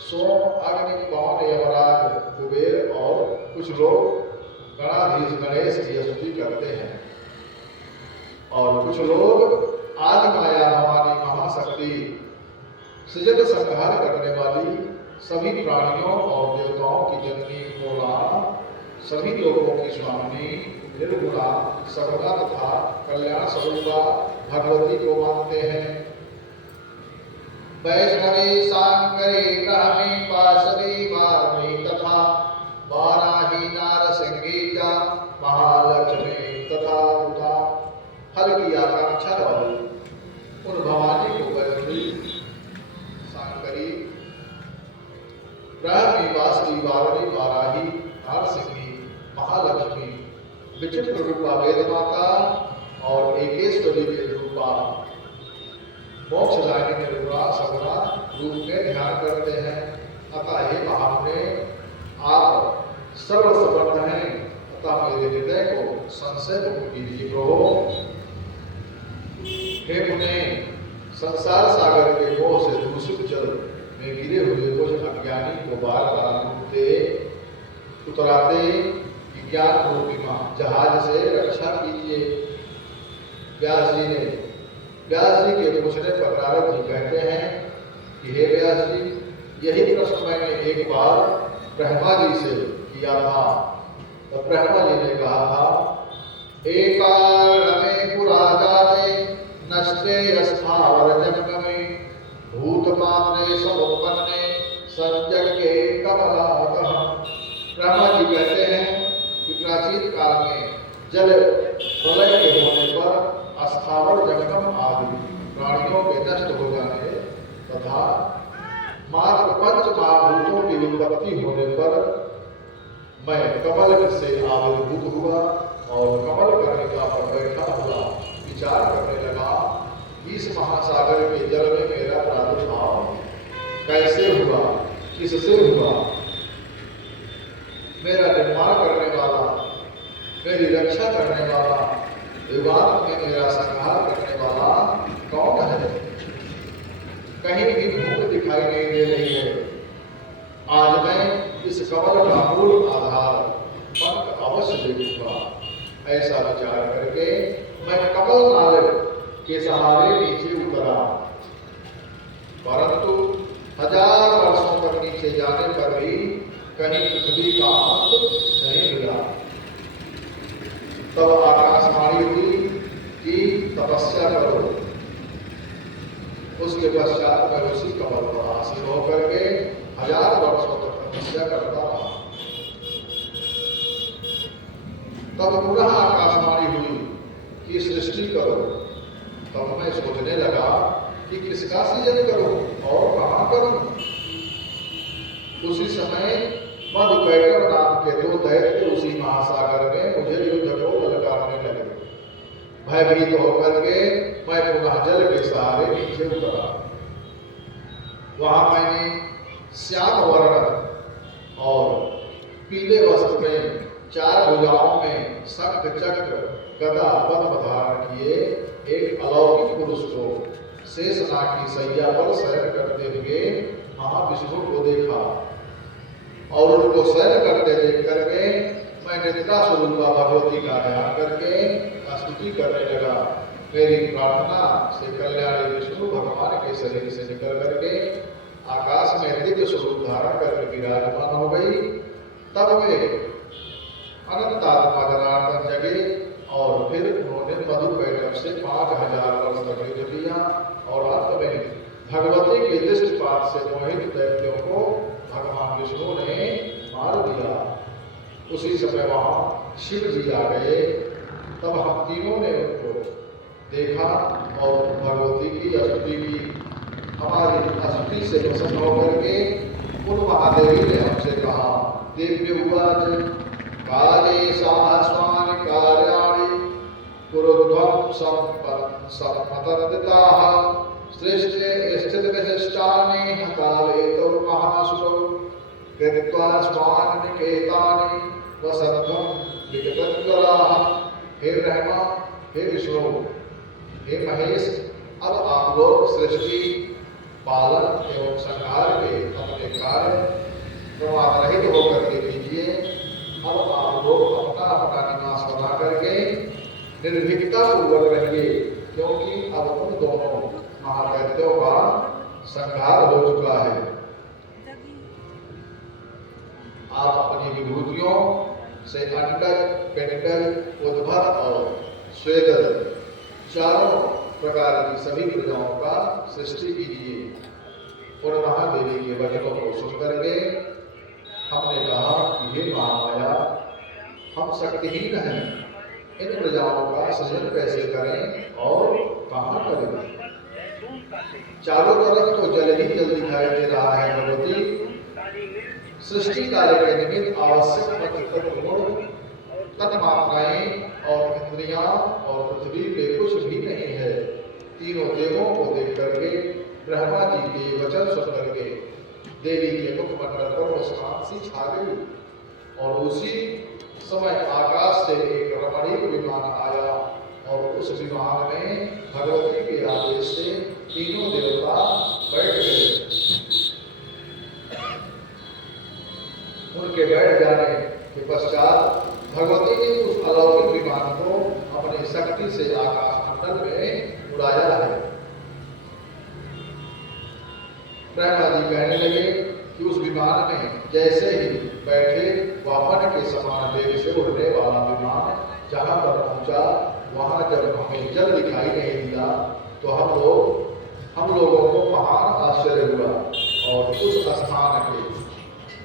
सोम, अग्नि, पवन, यमराज, कुबेर और कुछ लोग गणाधीश गणेश की स्तुति करते हैं। और कुछ लोग आदि माया भवानी महाशक्ति सृजन संहार करने वाली, सभी प्राणियों और देवताओं की जननी पूर्णा, सभी लोगों की स्वामिनी, निर्गुणा, सगुणा तथा कल्याण स्वरूपा भगवती को मानते हैं। वैष्णवी, शांकरी, ब्राह्मी, पाशवी, वारुणी तथा वाराही, नारसिंही च महालक्ष्मी तथा उता फल की आकांक्षा वाली उन भवानी को वैष्णवी, शांकरी, ब्राह्मी, वासवी, वारुणी, वाराही, नारसिंही, महालक्ष्मी, विचित्र रूपा वेदमाता और एकेश्वरी के रूपा मोक्षदायिनी निर्गुणा सगुणा रूप में ध्यान करते हैं। अतः हे महामुने, आप सर्वसमर्थ हैं, अतः मेरे हृदय को संशय मुक्त कीजिए प्रभु। हे मुने, संसार सागर के मोह से दूषित जल में गिरे हुए कुछ अज्ञानी को बार बार डूबते उतराते ज्ञान रूपी जहाज से रक्षा कीजिए। व्यास जी के पूछने पर नारद जी कहते हैं कि हे व्यास जी, यही प्रश्न मैंने एक बार ब्रह्मा जी से किया था। तो ब्रह्मा जी ने कहा था, एकारणमे पुरा जाते नष्टे स्थावर जगमे भूतमात्रे समुत्पन्ने संजगे कमलातः। ब्रह्मा जी कहते हैं कि प्राचीन काल में जल प्रलय के होने पर अस्थावर जंगम आदि प्राणियों के नष्ट हो जाने तथा मात्र पंच महाभूतों की उत्पत्ति होने पर मैं कमल से आविर्भूत हुआ और कमल कनिका पर बैठा हुआ विचार करने लगा, इस महासागर के जल में मेरा प्रादुर्भाव कैसे हुआ, किससे हुआ। मेरा निर्माण करने वाला, मेरी रक्षा करने वाला, युगांत में मेरा संहार करने वाला कौन है? कहीं भी भूख दिखाई नहीं दे रही है। आज मैं इस कमल का मूल आधार पंख अवश्य देखूंगा। ऐसा विचार करके मैं कमल नाले के सहारे नीचे उतरा, परंतु 1000 वर्षों तक नीचे जाने पर भी कहीं पृथ्वी का अंत नहीं मिला। तब आकाशवाणी हुई कि तपस्या करो। उसके पश्चात मैं उसी कमल पर आसीन होकर के 1000 वर्षों तक तपस्या करता रहा। तब पुनः आकाशवाणी हुई कि सृष्टि करो। तब मैं सोचने लगा कि किसका सृजन करूं और कहां करूं। उसी समय मधुकैटभ नाम के 2 दैत्य उसी महासागर में मुझे युद्ध को ललकारने लगे। भयभीत होकर के मैं पुनः जल के सहारे नीचे उतरा। वहां मैंने श्याम वर्ण और पीले वस्त्र में 4 भुजाओं में शंख चक्र गदा पद्म धारण किए एक अलौकिक पुरुष को शेषनाग की सैया पर शयन करते हुए महाविष्णु को देखा और उनको शयन करते देख करके मैं निद्रा स्वरूपा भगवती का ध्यान करके स्तुति करने लगा। मेरी प्रार्थना से कल्याणी विष्णु भगवान के शरीर से निकल करके आकाश में दिव्य स्वरूप धारण करके विराजमान हो गई। तब वे अनंत आत्मा जनार्दन जगे और फिर उन्होंने मधुकैटभ से 5000 वर्ष तक युद्ध किया और अंत में भगवती के दृष्टिपात से मोहित दैत्यों को भगवान विष्णु ने मार दिया। उसी समय वहां शिव जी आ गए। तब हम तीनों ने उनको देखा और भगवती की स्तुति की। हमारी स्तुति से प्रसन्न होकर के उन महादेवी ने हमसे कहा, देव्य उवाच काले सहस्राणि कार्याणि कुरुध्वं सम्पतन्दिताः सृष्टे स्थितविशिष्टानि काले तौ महासुरौ कृत्वा स्वान्निकेतानि वसन्तं विगतज्वलाः। हे ब्रह्मा, हे विष्णु, हे महेश, अब आप लोग सृष्टि पालन एवं संहार के अपने कार्य प्रमाद रहित होकर के कीजिए। अब आप लोग अपना अपना निवास बना करके निर्भीकता पूर्वक रहिए, क्योंकि अब उन दोनों महादैत्यों का संहार हो चुका है। आप अपनी विभूतियों से अंडक, पिंडक, उद्भव और स्वेदक चारों प्रकार की सभी प्रजाओं का सृष्टि कीजिए। और महादेवी के वचनों को सुनकर के हमने कहा कि ये महामाया, हम शक्तिहीन हैं, इन प्रजाओं का सृजन कैसे करें और कहाँ करें। चारों तरफ तो जल ही जल दिखाई दे रहा है भगवती। सृष्टि कार्य के निमित्त आवश्यक गुण, तन्मात्राएं और इंद्रियां और पृथ्वी पे कुछ भी नहीं है। तीनों देवों को देख करके ब्रह्मा जी के वचन सुन करके देवी के मुखमंडल पर मुस्कान सी छा गई और उसी समय आकाश से एक रमणीय विमान आया और उस विमान में भगवती के आदेश से तीनों देवता बैठ गए। उनके बैठ जाने के पश्चात भगवती ने उस अलौकिक विमान को अपनी शक्ति से आकाश मंडल में उड़ाया है। ब्रह्मा जी कहने लगे कि उस विमान में जैसे ही बैठे वामन के समान वेग से उड़ने वाला विमान जहां पर पहुंचा, वहां जब हमें जल दिखाई नहीं दिया तो हम लोगों को महान आश्चर्य हुआ और उस स्थान के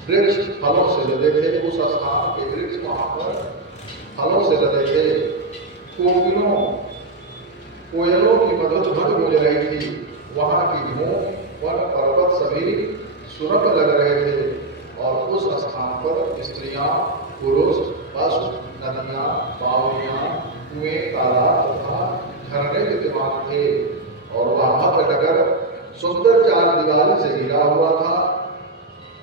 वृक्ष फलों से लदे थे। उस स्थान के वृक्ष वहां पर फलों से लदे थे। कोयलों की मधुर ध्वनि गूंज रही थी। वहां की धूम, वन, पर्वत सभी सुरभ लग रहे थे और उस स्थान पर स्त्रियां, पुरुष, पशु, नदियां, बावलियां, कुएं, तालाब तथा झरने विद्यमान थे और वह भव्य नगर सुंदर 4 दीवारों से घिरा हुआ था।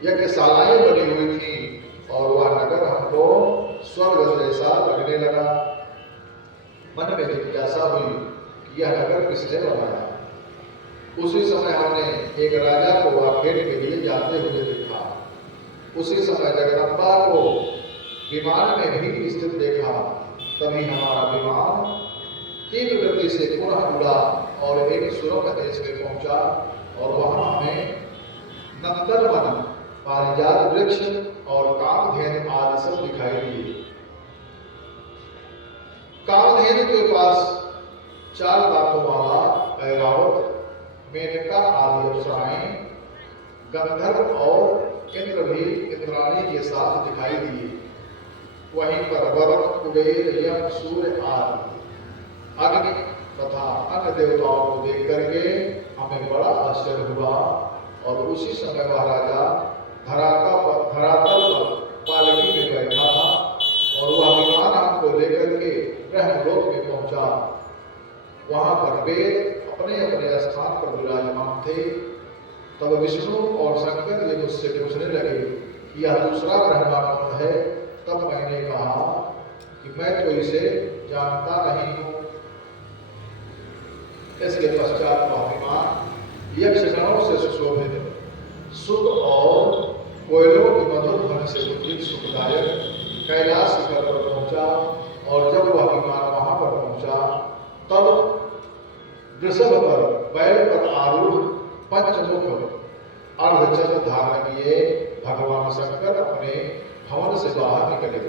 यज्ञशालाएं बनी हुई थी और वह नगर हमको स्वर्ग जैसा लगने लगा। मन में जिज्ञासा हुई कि यह नगर किसने बनाया। उसी समय हमने एक राजा को आखेट के लिए जाते हुए देखा। उसी समय जगदम्बा को विमान में भी स्थित देखा। तभी हमारा विमान तीव्र गति से पुनः उड़ा और एक सुरम्य देश में पहुंचा और वहां हमें नंदनवन, पारिजात वृक्ष और कामधेनु आदि सब दिखाई दिए। कामधेनु के पास 4 दांतों वाला ऐरावत, मेनका आदि अप्सराएं, गंधर्व और इंद्र भी इंद्राणी के साथ दिखाई दिए। वहीं पर वरुण, कुबेर, यम, सूर्य आदि अग्नि तथा अन्य देवताओं को देख करके हमें बड़ा आश्चर्य हुआ। और उसी समय वह राजा धरातल पर पालकी में बैठा था और वह विमान हमको लेकर के ब्रह्मलोक में पहुंचा। वहां पर वेद अपने अपने स्थान पर विराजमान थे। तब विष्णु और शंकर जी मुझसे पूछने लगे कि यह दूसरा ब्रह्मा कौन है। तब मैंने कहा कि मैं तो इसे जानता नहीं हूं। इसके पश्चात वह विमान यक्षगणों से सुशोभित, सुख और कोयलों की मधुर ध्वनि से उद्दीत सुखदायक कैलाश शिखर पर पहुंचा। और जब वह विमान वहां पर पहुंचा तब वृषभ पर बैल पर आरूढ़ पंचमुख अर्धचंद्र धारण किए भगवान शंकर अपने भवन से बाहर निकले।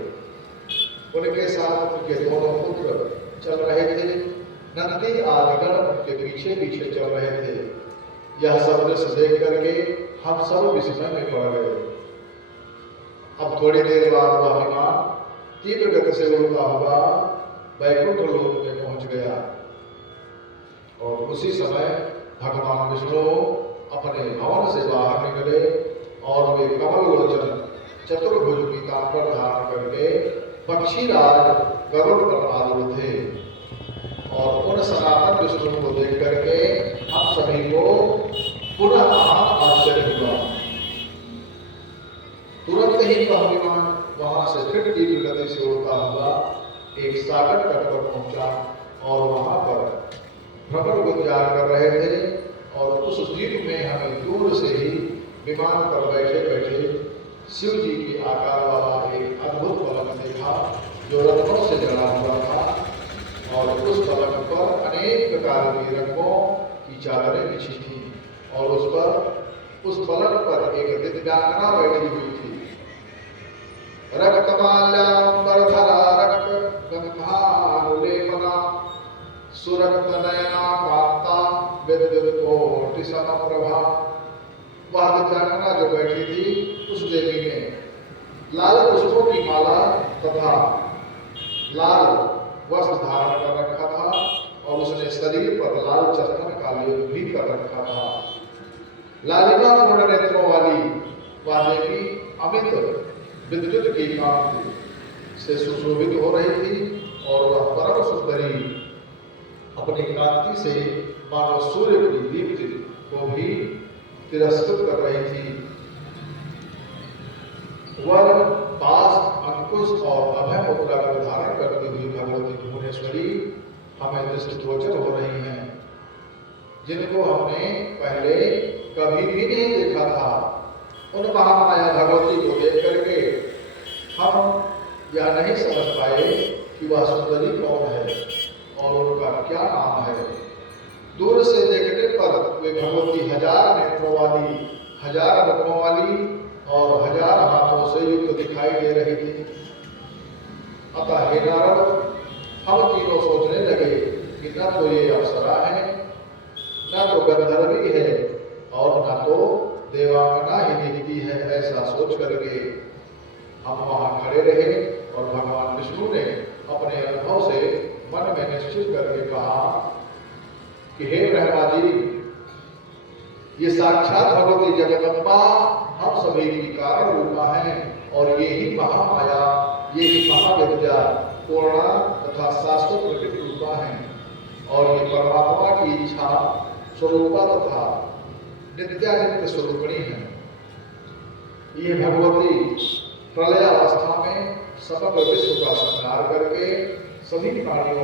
उनके साथ उनके दोनों पुत्र चल रहे थे। नंदी आदि गण उनके पीछे पीछे चल रहे थे। यह सब दृश्य देख करके हम सब विस्मय में पड़ गए। अब थोड़ी देर बाद वह विमान तीव्र गति से उड़ता हुआ वैकुंठ लोक में पहुंच गया। और उसी समय भगवान विष्णु अपने भवन से बाहर निकले और वे कमल लोचन चतुर्भुज पीतांबर धारण करके पक्षीराज गरुड़ पर आरूढ़ थे। और उन सनातन विष्णु को देख करके हम सभी को पुनः महान आश्चर्य हुआ। तुरंत ही वह विमान वहां से फिर तीव्र गति से उड़ता हुआ एक सागर तट पर पहुंचा और वहां पर भ्रमण गुंजार कर रहे थे। और उस द्वीप में हमें दूर से ही विमान पर बैठे बैठे शिव जी की आकार वाला एक अद्भुत पलंग देखा जो रत्नों से जड़ा हुआ था। और उस पलंग पर अनेक प्रकार के रंगों की चादरें बिछी थी और उस पलंग पर एक दिव्यांगना बैठी हुई थी। रक्तमाल्याम्बरधरा रक्त गंधानुलेपना सुरक्त नयना कांता विद्युत कोटि समप्रभा। वह दिव्यांगना जो बैठी थी उस देवी ने लाल पुष्पों की माला तथा लाल वस्त्र धारण कर रखा था और उसने शरीर पर लाल चंदन का लेप भी कर रखा था। लालिमा पूर्ण नेत्रों वाली वह देवी अमित विद्युत की कांति से सुशोभित हो रही थी और वह परम सुंदरी अपनी कांति से मानो सूर्य की दीप्ति को भी तिरस्कृत कर रही थी। वर, पास, अंकुश और अभय मुद्रा को धारण करती हुई भगवती भुवनेश्वरी हमें दृष्टिगोचर हो रही हैं, जिनको हमने पहले कभी भी नहीं देखा था। उन महामाया भगवती को देख करके हम यह नहीं समझ पाए कि वह सुंदरी कौन है और उनका क्या नाम है। दूर से देखने पर वे भगवती 1000 नेत्रों वाली, 1000 मुखों वाली और 1000 हाथों से युक्त दिखाई दे रही थी। अतः हे नारद, हम तीनों सोचने लगे कि न तो ये अप्सरा है, न तो गंधर्वी है और न तो देवांगना ही दिखती है। ऐसा सोच करके हम वहां खड़े रहे और भगवान विष्णु ने अपने अनुभव से मन में निश्चित करके कहा कि हे ब्रह्मा जी, ये साक्षात भगवती जगदम्बा हम सभी की कारण रूपा है और ये ही महामाया, ये ही महाविद्या पूर्णा तथा शाश्वत प्रकृति रूपा है और ये परमात्मा की इच्छा स्वरूपा तथा नित्यानित्य स्वरूपिणी है। ये भगवती प्रलयावस्था में समग्र विश्व का संहार करके सभी प्राणियों में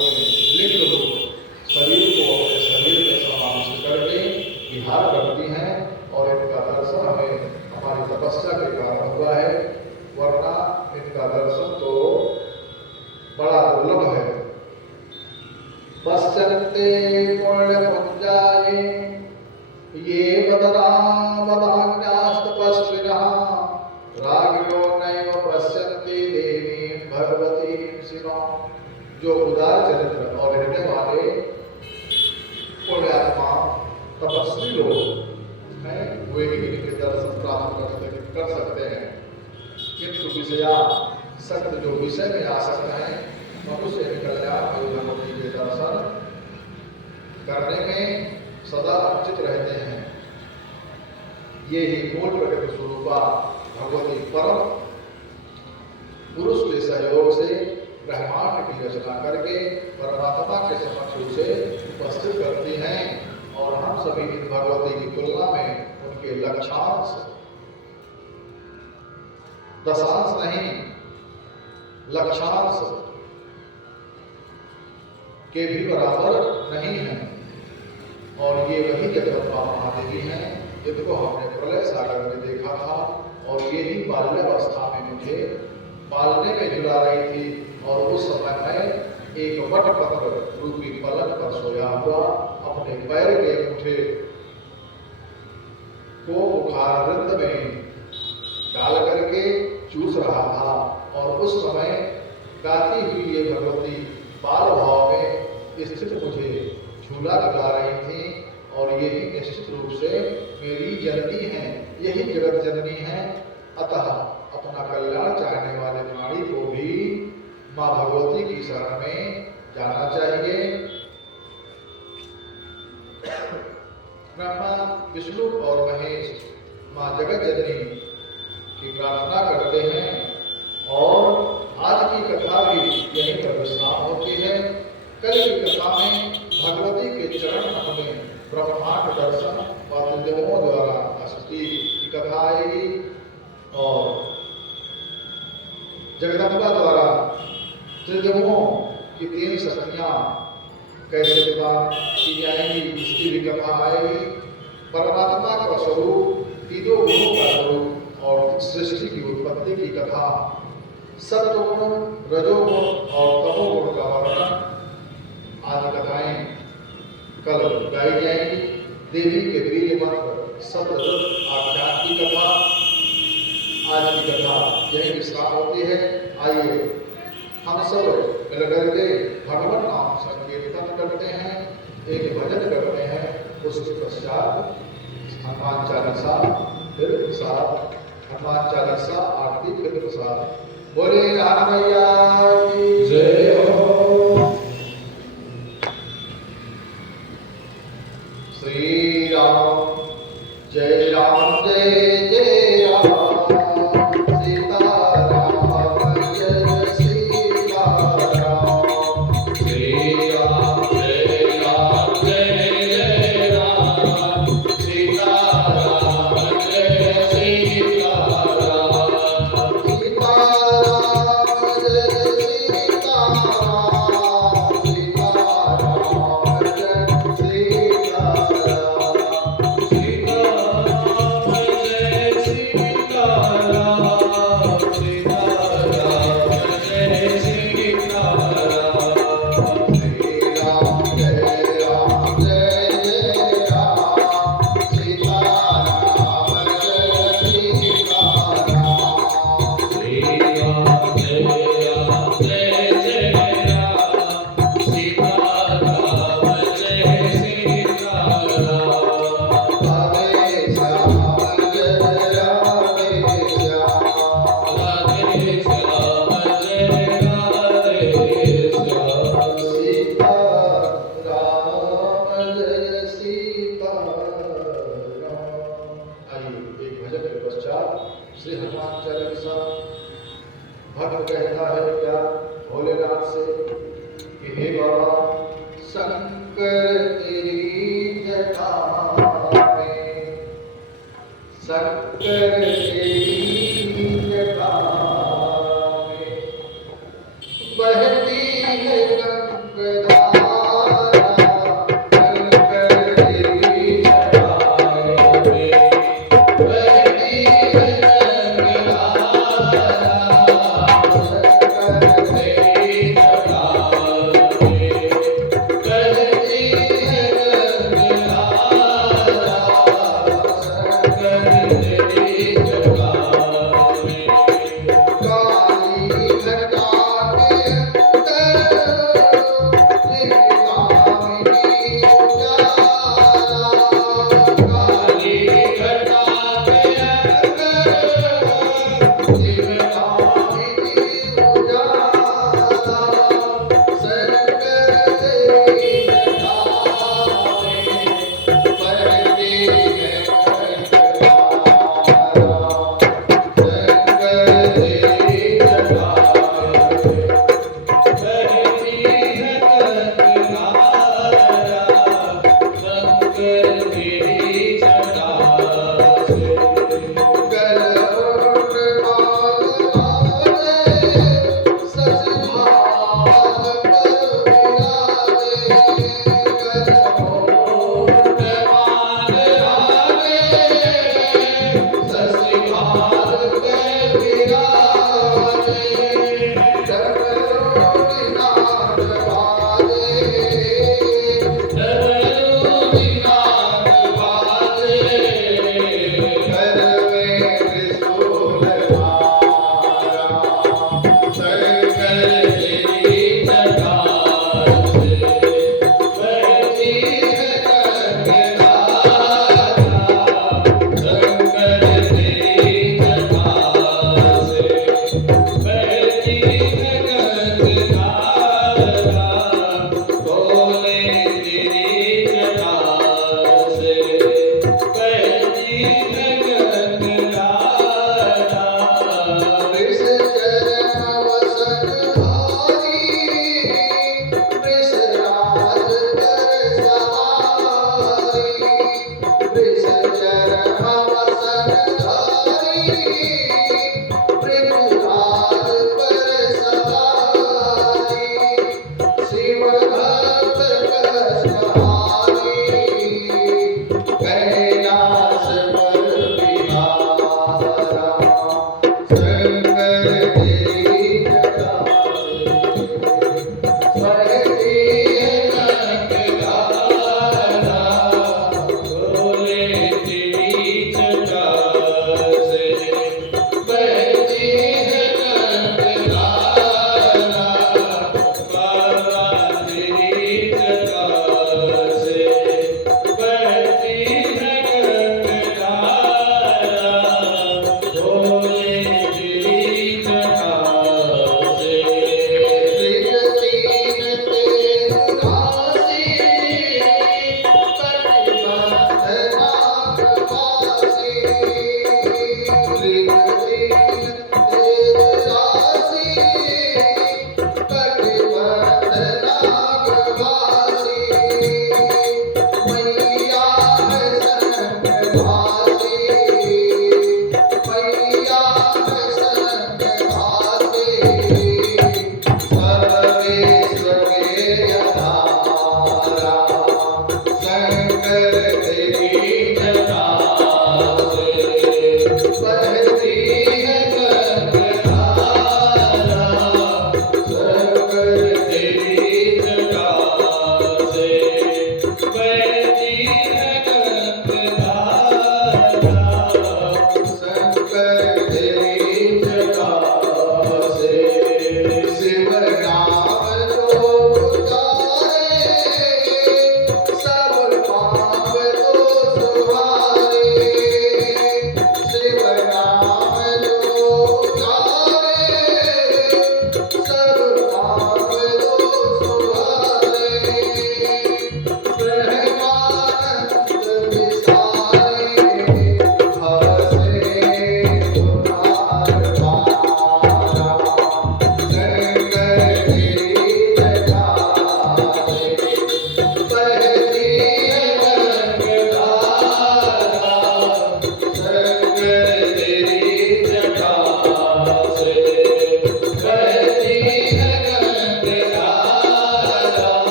लिंग रूप शरीर को अपने शरीर में समाविष्ट करके विहार करती हैं और इनका दर्शन हमें हमारी तपस्या के कारण हुआ है, वरना इनका दर्शन तो बड़ा दुर्लभ है। पश्यन्ते पुण्यपुञ्जाये ये वदनावदान्यास्तपस्विनः रागिणो नैव पश्यन्ति देवीं भगवतीं शिवां। जो उदार चरित्र और रहने वाले पुण्यात्मा तपस्वी लोग हैं वे ही इनके दर्शन प्राप्त कर सकते हैं, किंतु विषया सत्य जो विषय में आसक्त हैं मनुष्य कल्याण भगवती के दर्शन करने में सदा वंचित रहते हैं। ये ही मूल प्रकृति स्वरूपा भगवती परम पुरुष के सहयोग से ब्रह्मांड की रचना करके परमात्मा के समक्ष उसे उपस्थित करती हैं और हम सभी इन भगवती की तुलना में उनके लक्षांश दशांश नहीं लक्षांश के भी बराबर नहीं है। और ये वही जगदम्बा महादेवी हैं जिनको हमने प्रलय सागर में देखा था और ये ही बाल्यावस्था में मुझे पालने में जुला रही थी और उस समय मैं एक वटपत्र रूपी पलंग पर सोया हुआ अपने पैर के अंगूठे को मुखार वृंद में डाल करके चूस रहा था और उस समय गाती हुई ये भगवती बाल भाव में स्थित मुझे झूला लगा रही थी और यही निश्चित रूप से मेरी जननी है, यही जगत जननी है। अतः अपना कल्याण चाहने वाले प्राणी को भी माँ भगवती की शरण में जाना चाहिए। ब्रह्मा विष्णु और महेश माँ जगत जननी की प्रार्थना करते हैं और आज की कथा भी यहीं पर विश्राम होती है। कल की कथा में भगवती के चरण अपने ब्रह्मांड दर्शन और त्रिदेवों द्वारा स्तुति की कथा आएगी और जगदम्बा द्वारा त्रिदेवों की 3 शक्तियां कैसे प्रदान की जाएंगी इसकी भी कथा आएगी। परमात्मा का स्वरूप, तीनों गुणों का स्वरूप और सृष्टि की उत्पत्ति की कथा, सत्वगुण, रजोगुण और तमोगुण का वर्णन आदि कथाएं कल गाई जाएंगी। देवी के वीर्य मंत्र सप्तशत आख्यान की कथा, आज की कथा यही विश्राम होती है। आइए हम सब मिलकर के भगवान नाम संकीर्तन करते हैं, एक भजन करते हैं, उसके पश्चात हनुमान चालीसा फिर प्रसाद, हनुमान चालीसा आरती फिर प्रसाद। बोले राम मैया की जय हो। श्री राम जय राम जय जय राम, सीता राम जय सीता राम। श्री राम जय राम जय जय राम, सीता राम जय सीता राम। सीता राम जय सीता राम, सीता राम जय सीता राम। श्री हनुमान चालीसा भक्त कहता है क्या भोलेनाथ से कि हे बाबा शंकर तेरी जटा में, शंकर तेरी जटा में बहती है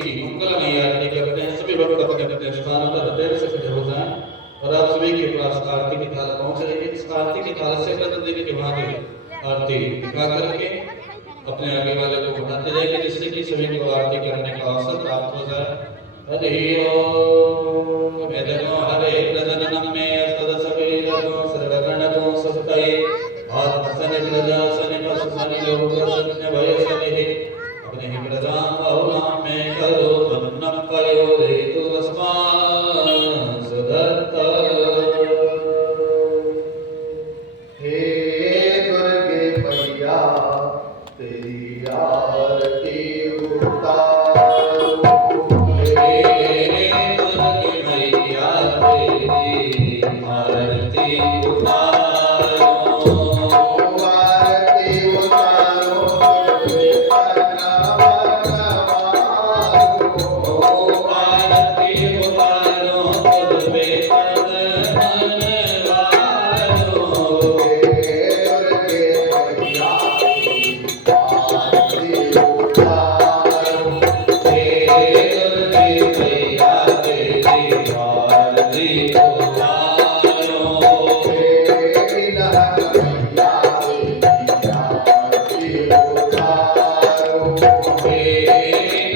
की मंगलमयी आरती करते हैं। सभी भक्त अपने अपने स्थानों पर देर से खड़े हो जाएं और आप सभी के पास आरती की थाल पहुंच रही है। इस आरती की थाल से प्रतिदिन की भांति आरती दिखा करके अपने आगे वाले को बढ़ाते जाएंगे, जिससे कि सभी को आरती करने का अवसर प्राप्त हो जाए। हरि ओम वेदनो हरे प्रजननम में सदसवीरनो सर्वगणको सत्तये आत्मसनि प्रजा सनि पशु सनि लोक सनि भय सनि अपने ही प्रजा बहुनाम में करो तन्नम पयो रे तुलस्मा सुदत्त। हे दुर्गे मैया तेरी आरती उतारो, हे दुर्गे मैया तेरी आरती उतारो, आरती उतारो आरती उतारो तुझ पे तन मन वारो। हे दुर्गे मैया तेरी आरती उतारो, हे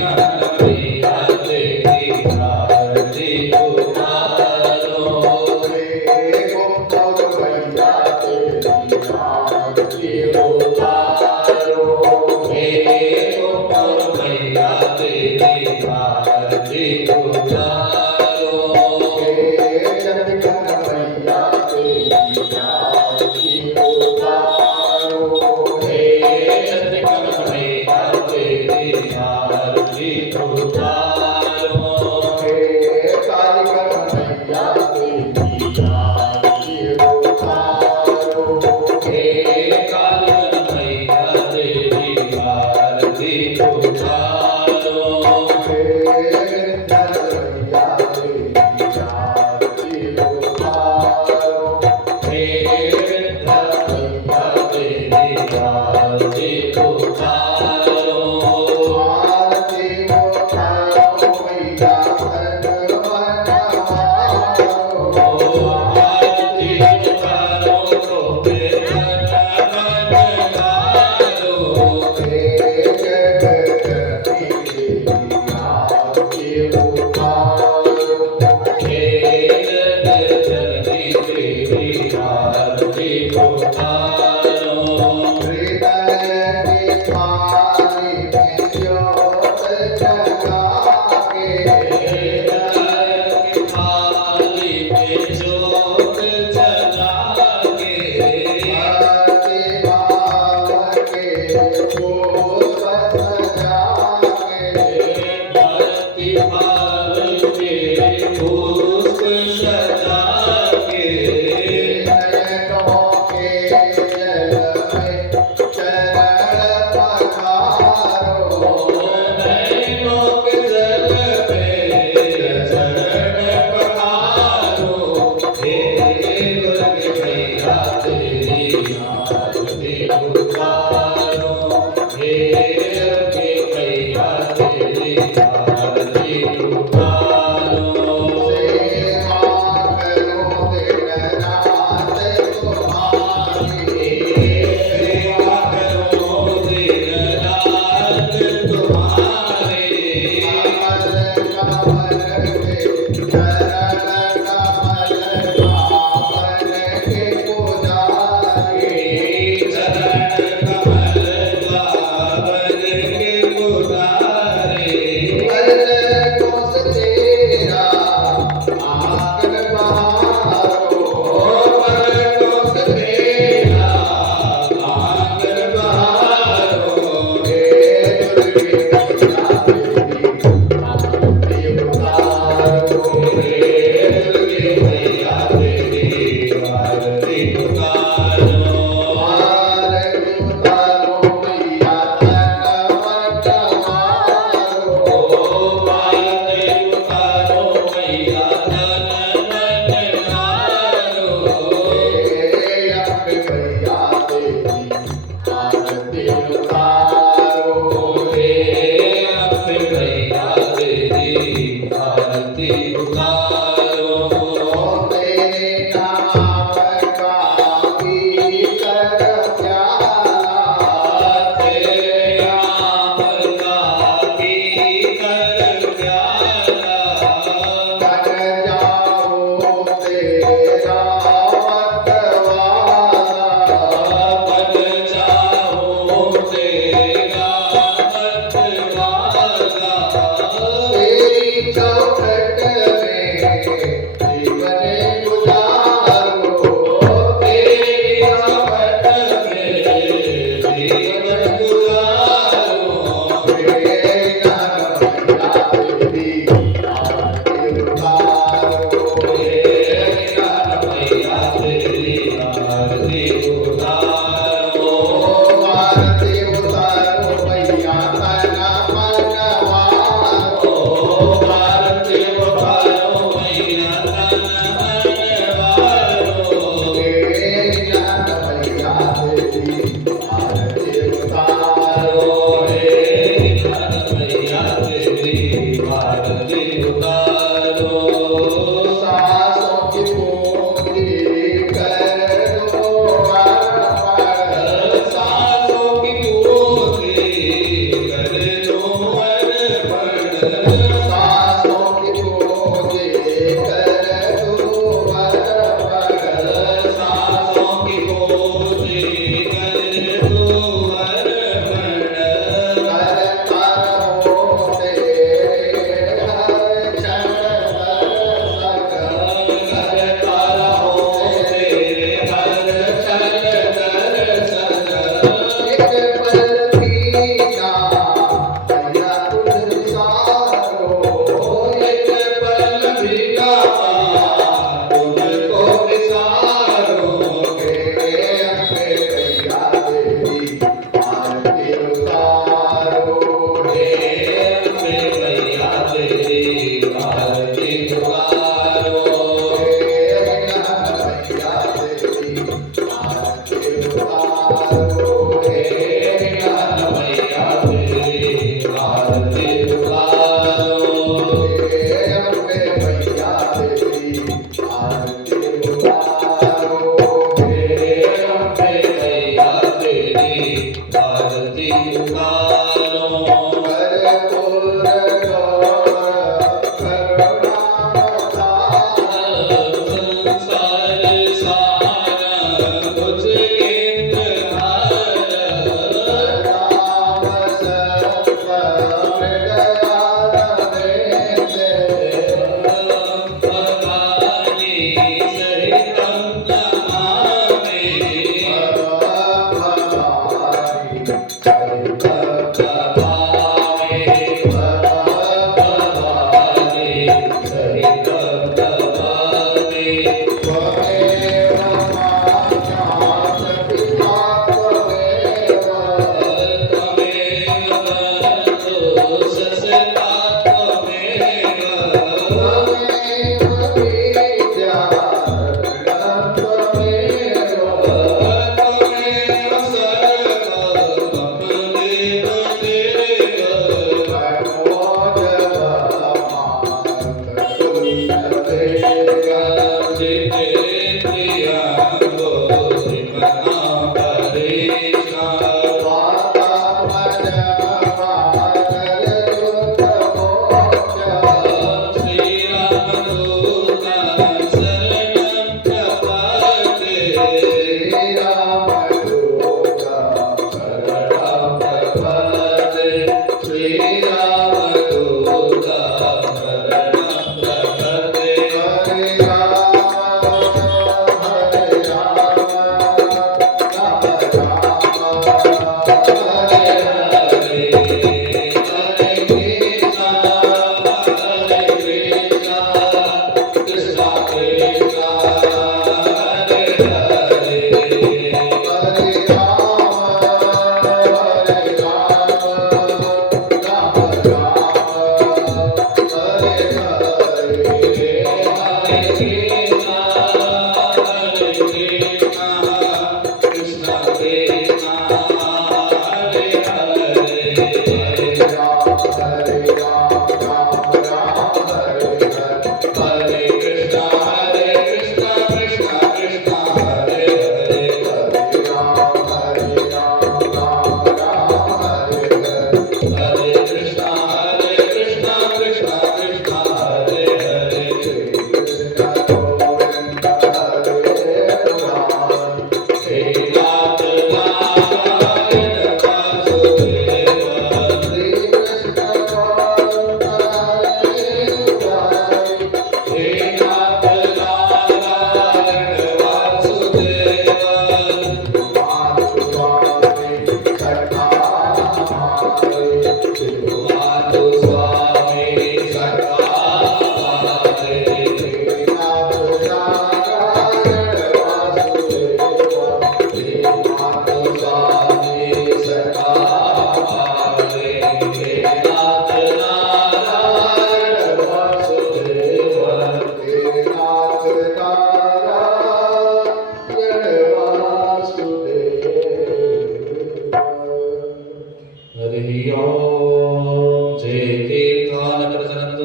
नंद मैया तेरी आरती उतारो, हे गोपाल मैया तेरी आरती उतारो, हे चंद्रिका मैया तेरी आरती उतारो, हे काली मैया तेरी आरती उतारो, हे विद्या मैया तेरी आरती उतारो, आरती उतारो तो बेतन मन गारो, हे जगत जननी तेरी आरती उतारो, थाली में जोत जला के, भक्ति भाव के पुष्प सजा के, नैनों के जल पे चरण पखारो, हे दुर्गे मैया तेरी आरती उतारो, हे दुर्गे मैया तेरी आरती उतारो, सेवा करो दिन रात तुम्हारे, चरण कमल पावन के पुजारे, ओ पलकों से तेरा आंगन बहारो, हे दुर्गे मैया तेरी आरती उतारो, ओ बालक चौखट में जीवन गुजारो, तेरी चौखट में जीवन गुजारो, तेरी ज्ञान मैया तेरी आरती उतारो, आरती उतारो मैया तना मनवारो, आरती उतारो मैया तना मनवारो, तेरी ज्ञान मैया तेरी आरती उतारो, तेरी ज्ञान मैया तेरी आरती उतारो, सासों की पूरी कर दो अर्पण, सासों की पूरी कर दो अर्पण, सासों की पूरी कर दो अर्पण, सासों की पूरी कर दो अर्पण, करता रहो तेरे हर क्षण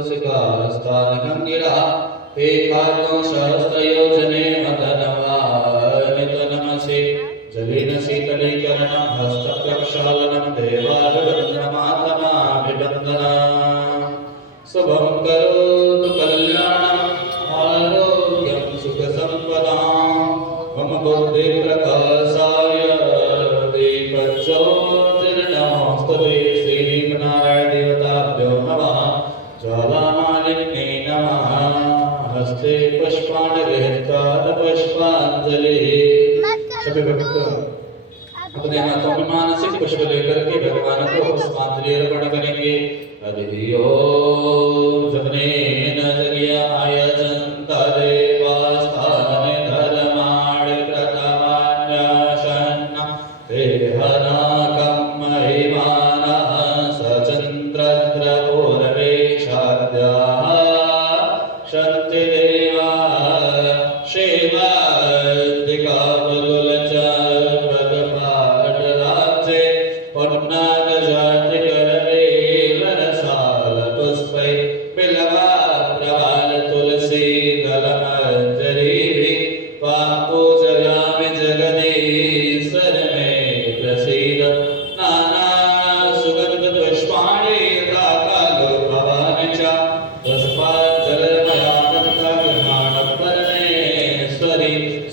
तुलसिका स्थानकं गिरा एकात्मं सहस्रयोजने मदनवानित नमसि जलेन शीतलीकरणं हस्तप्रक्षालनं देवाभिवन्दनमातमाभिवन्दनम् शुभं करोतु कल्याणम् आरोग्यं सुखसम्पदां मम बुद्धिप्रकाशाय दीपज्योतिर्नमोऽस्तुते श्रीनारायण देवताभ्यो नमः ज्वालामालिन्ये नमः हस्ते पुष्पाणि गृहीत्वा पुष्पाञ्जलिः सभी भक्त अपने हाथों में मानसिक पुष्प लेकर के भगवान को पुष्पांजलि अर्पण करेंगे। हरि ओम जपनेन जगयाय जन्ता देवास्थाने धर्माणि प्रथमान्याशन्न ते हनाकं महिमानः सचन्द्रद्रपूर्वेशाद्याः शन्ति देवा शिवादिका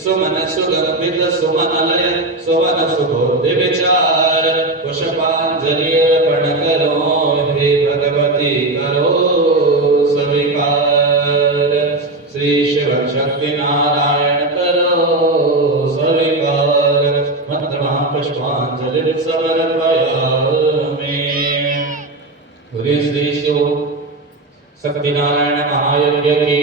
सुमन सुगंधित सुमनलय सुवन सुबोधि विचार पुष्पांजलि अर्पण करो हे भगवती करो स्वीकार श्री शिव शक्ति नारायण करो स्वीकार मंत्र महापुष्पांजलि समर्पयामि। बोले श्री शिव शक्ति नारायण महायज्ञ की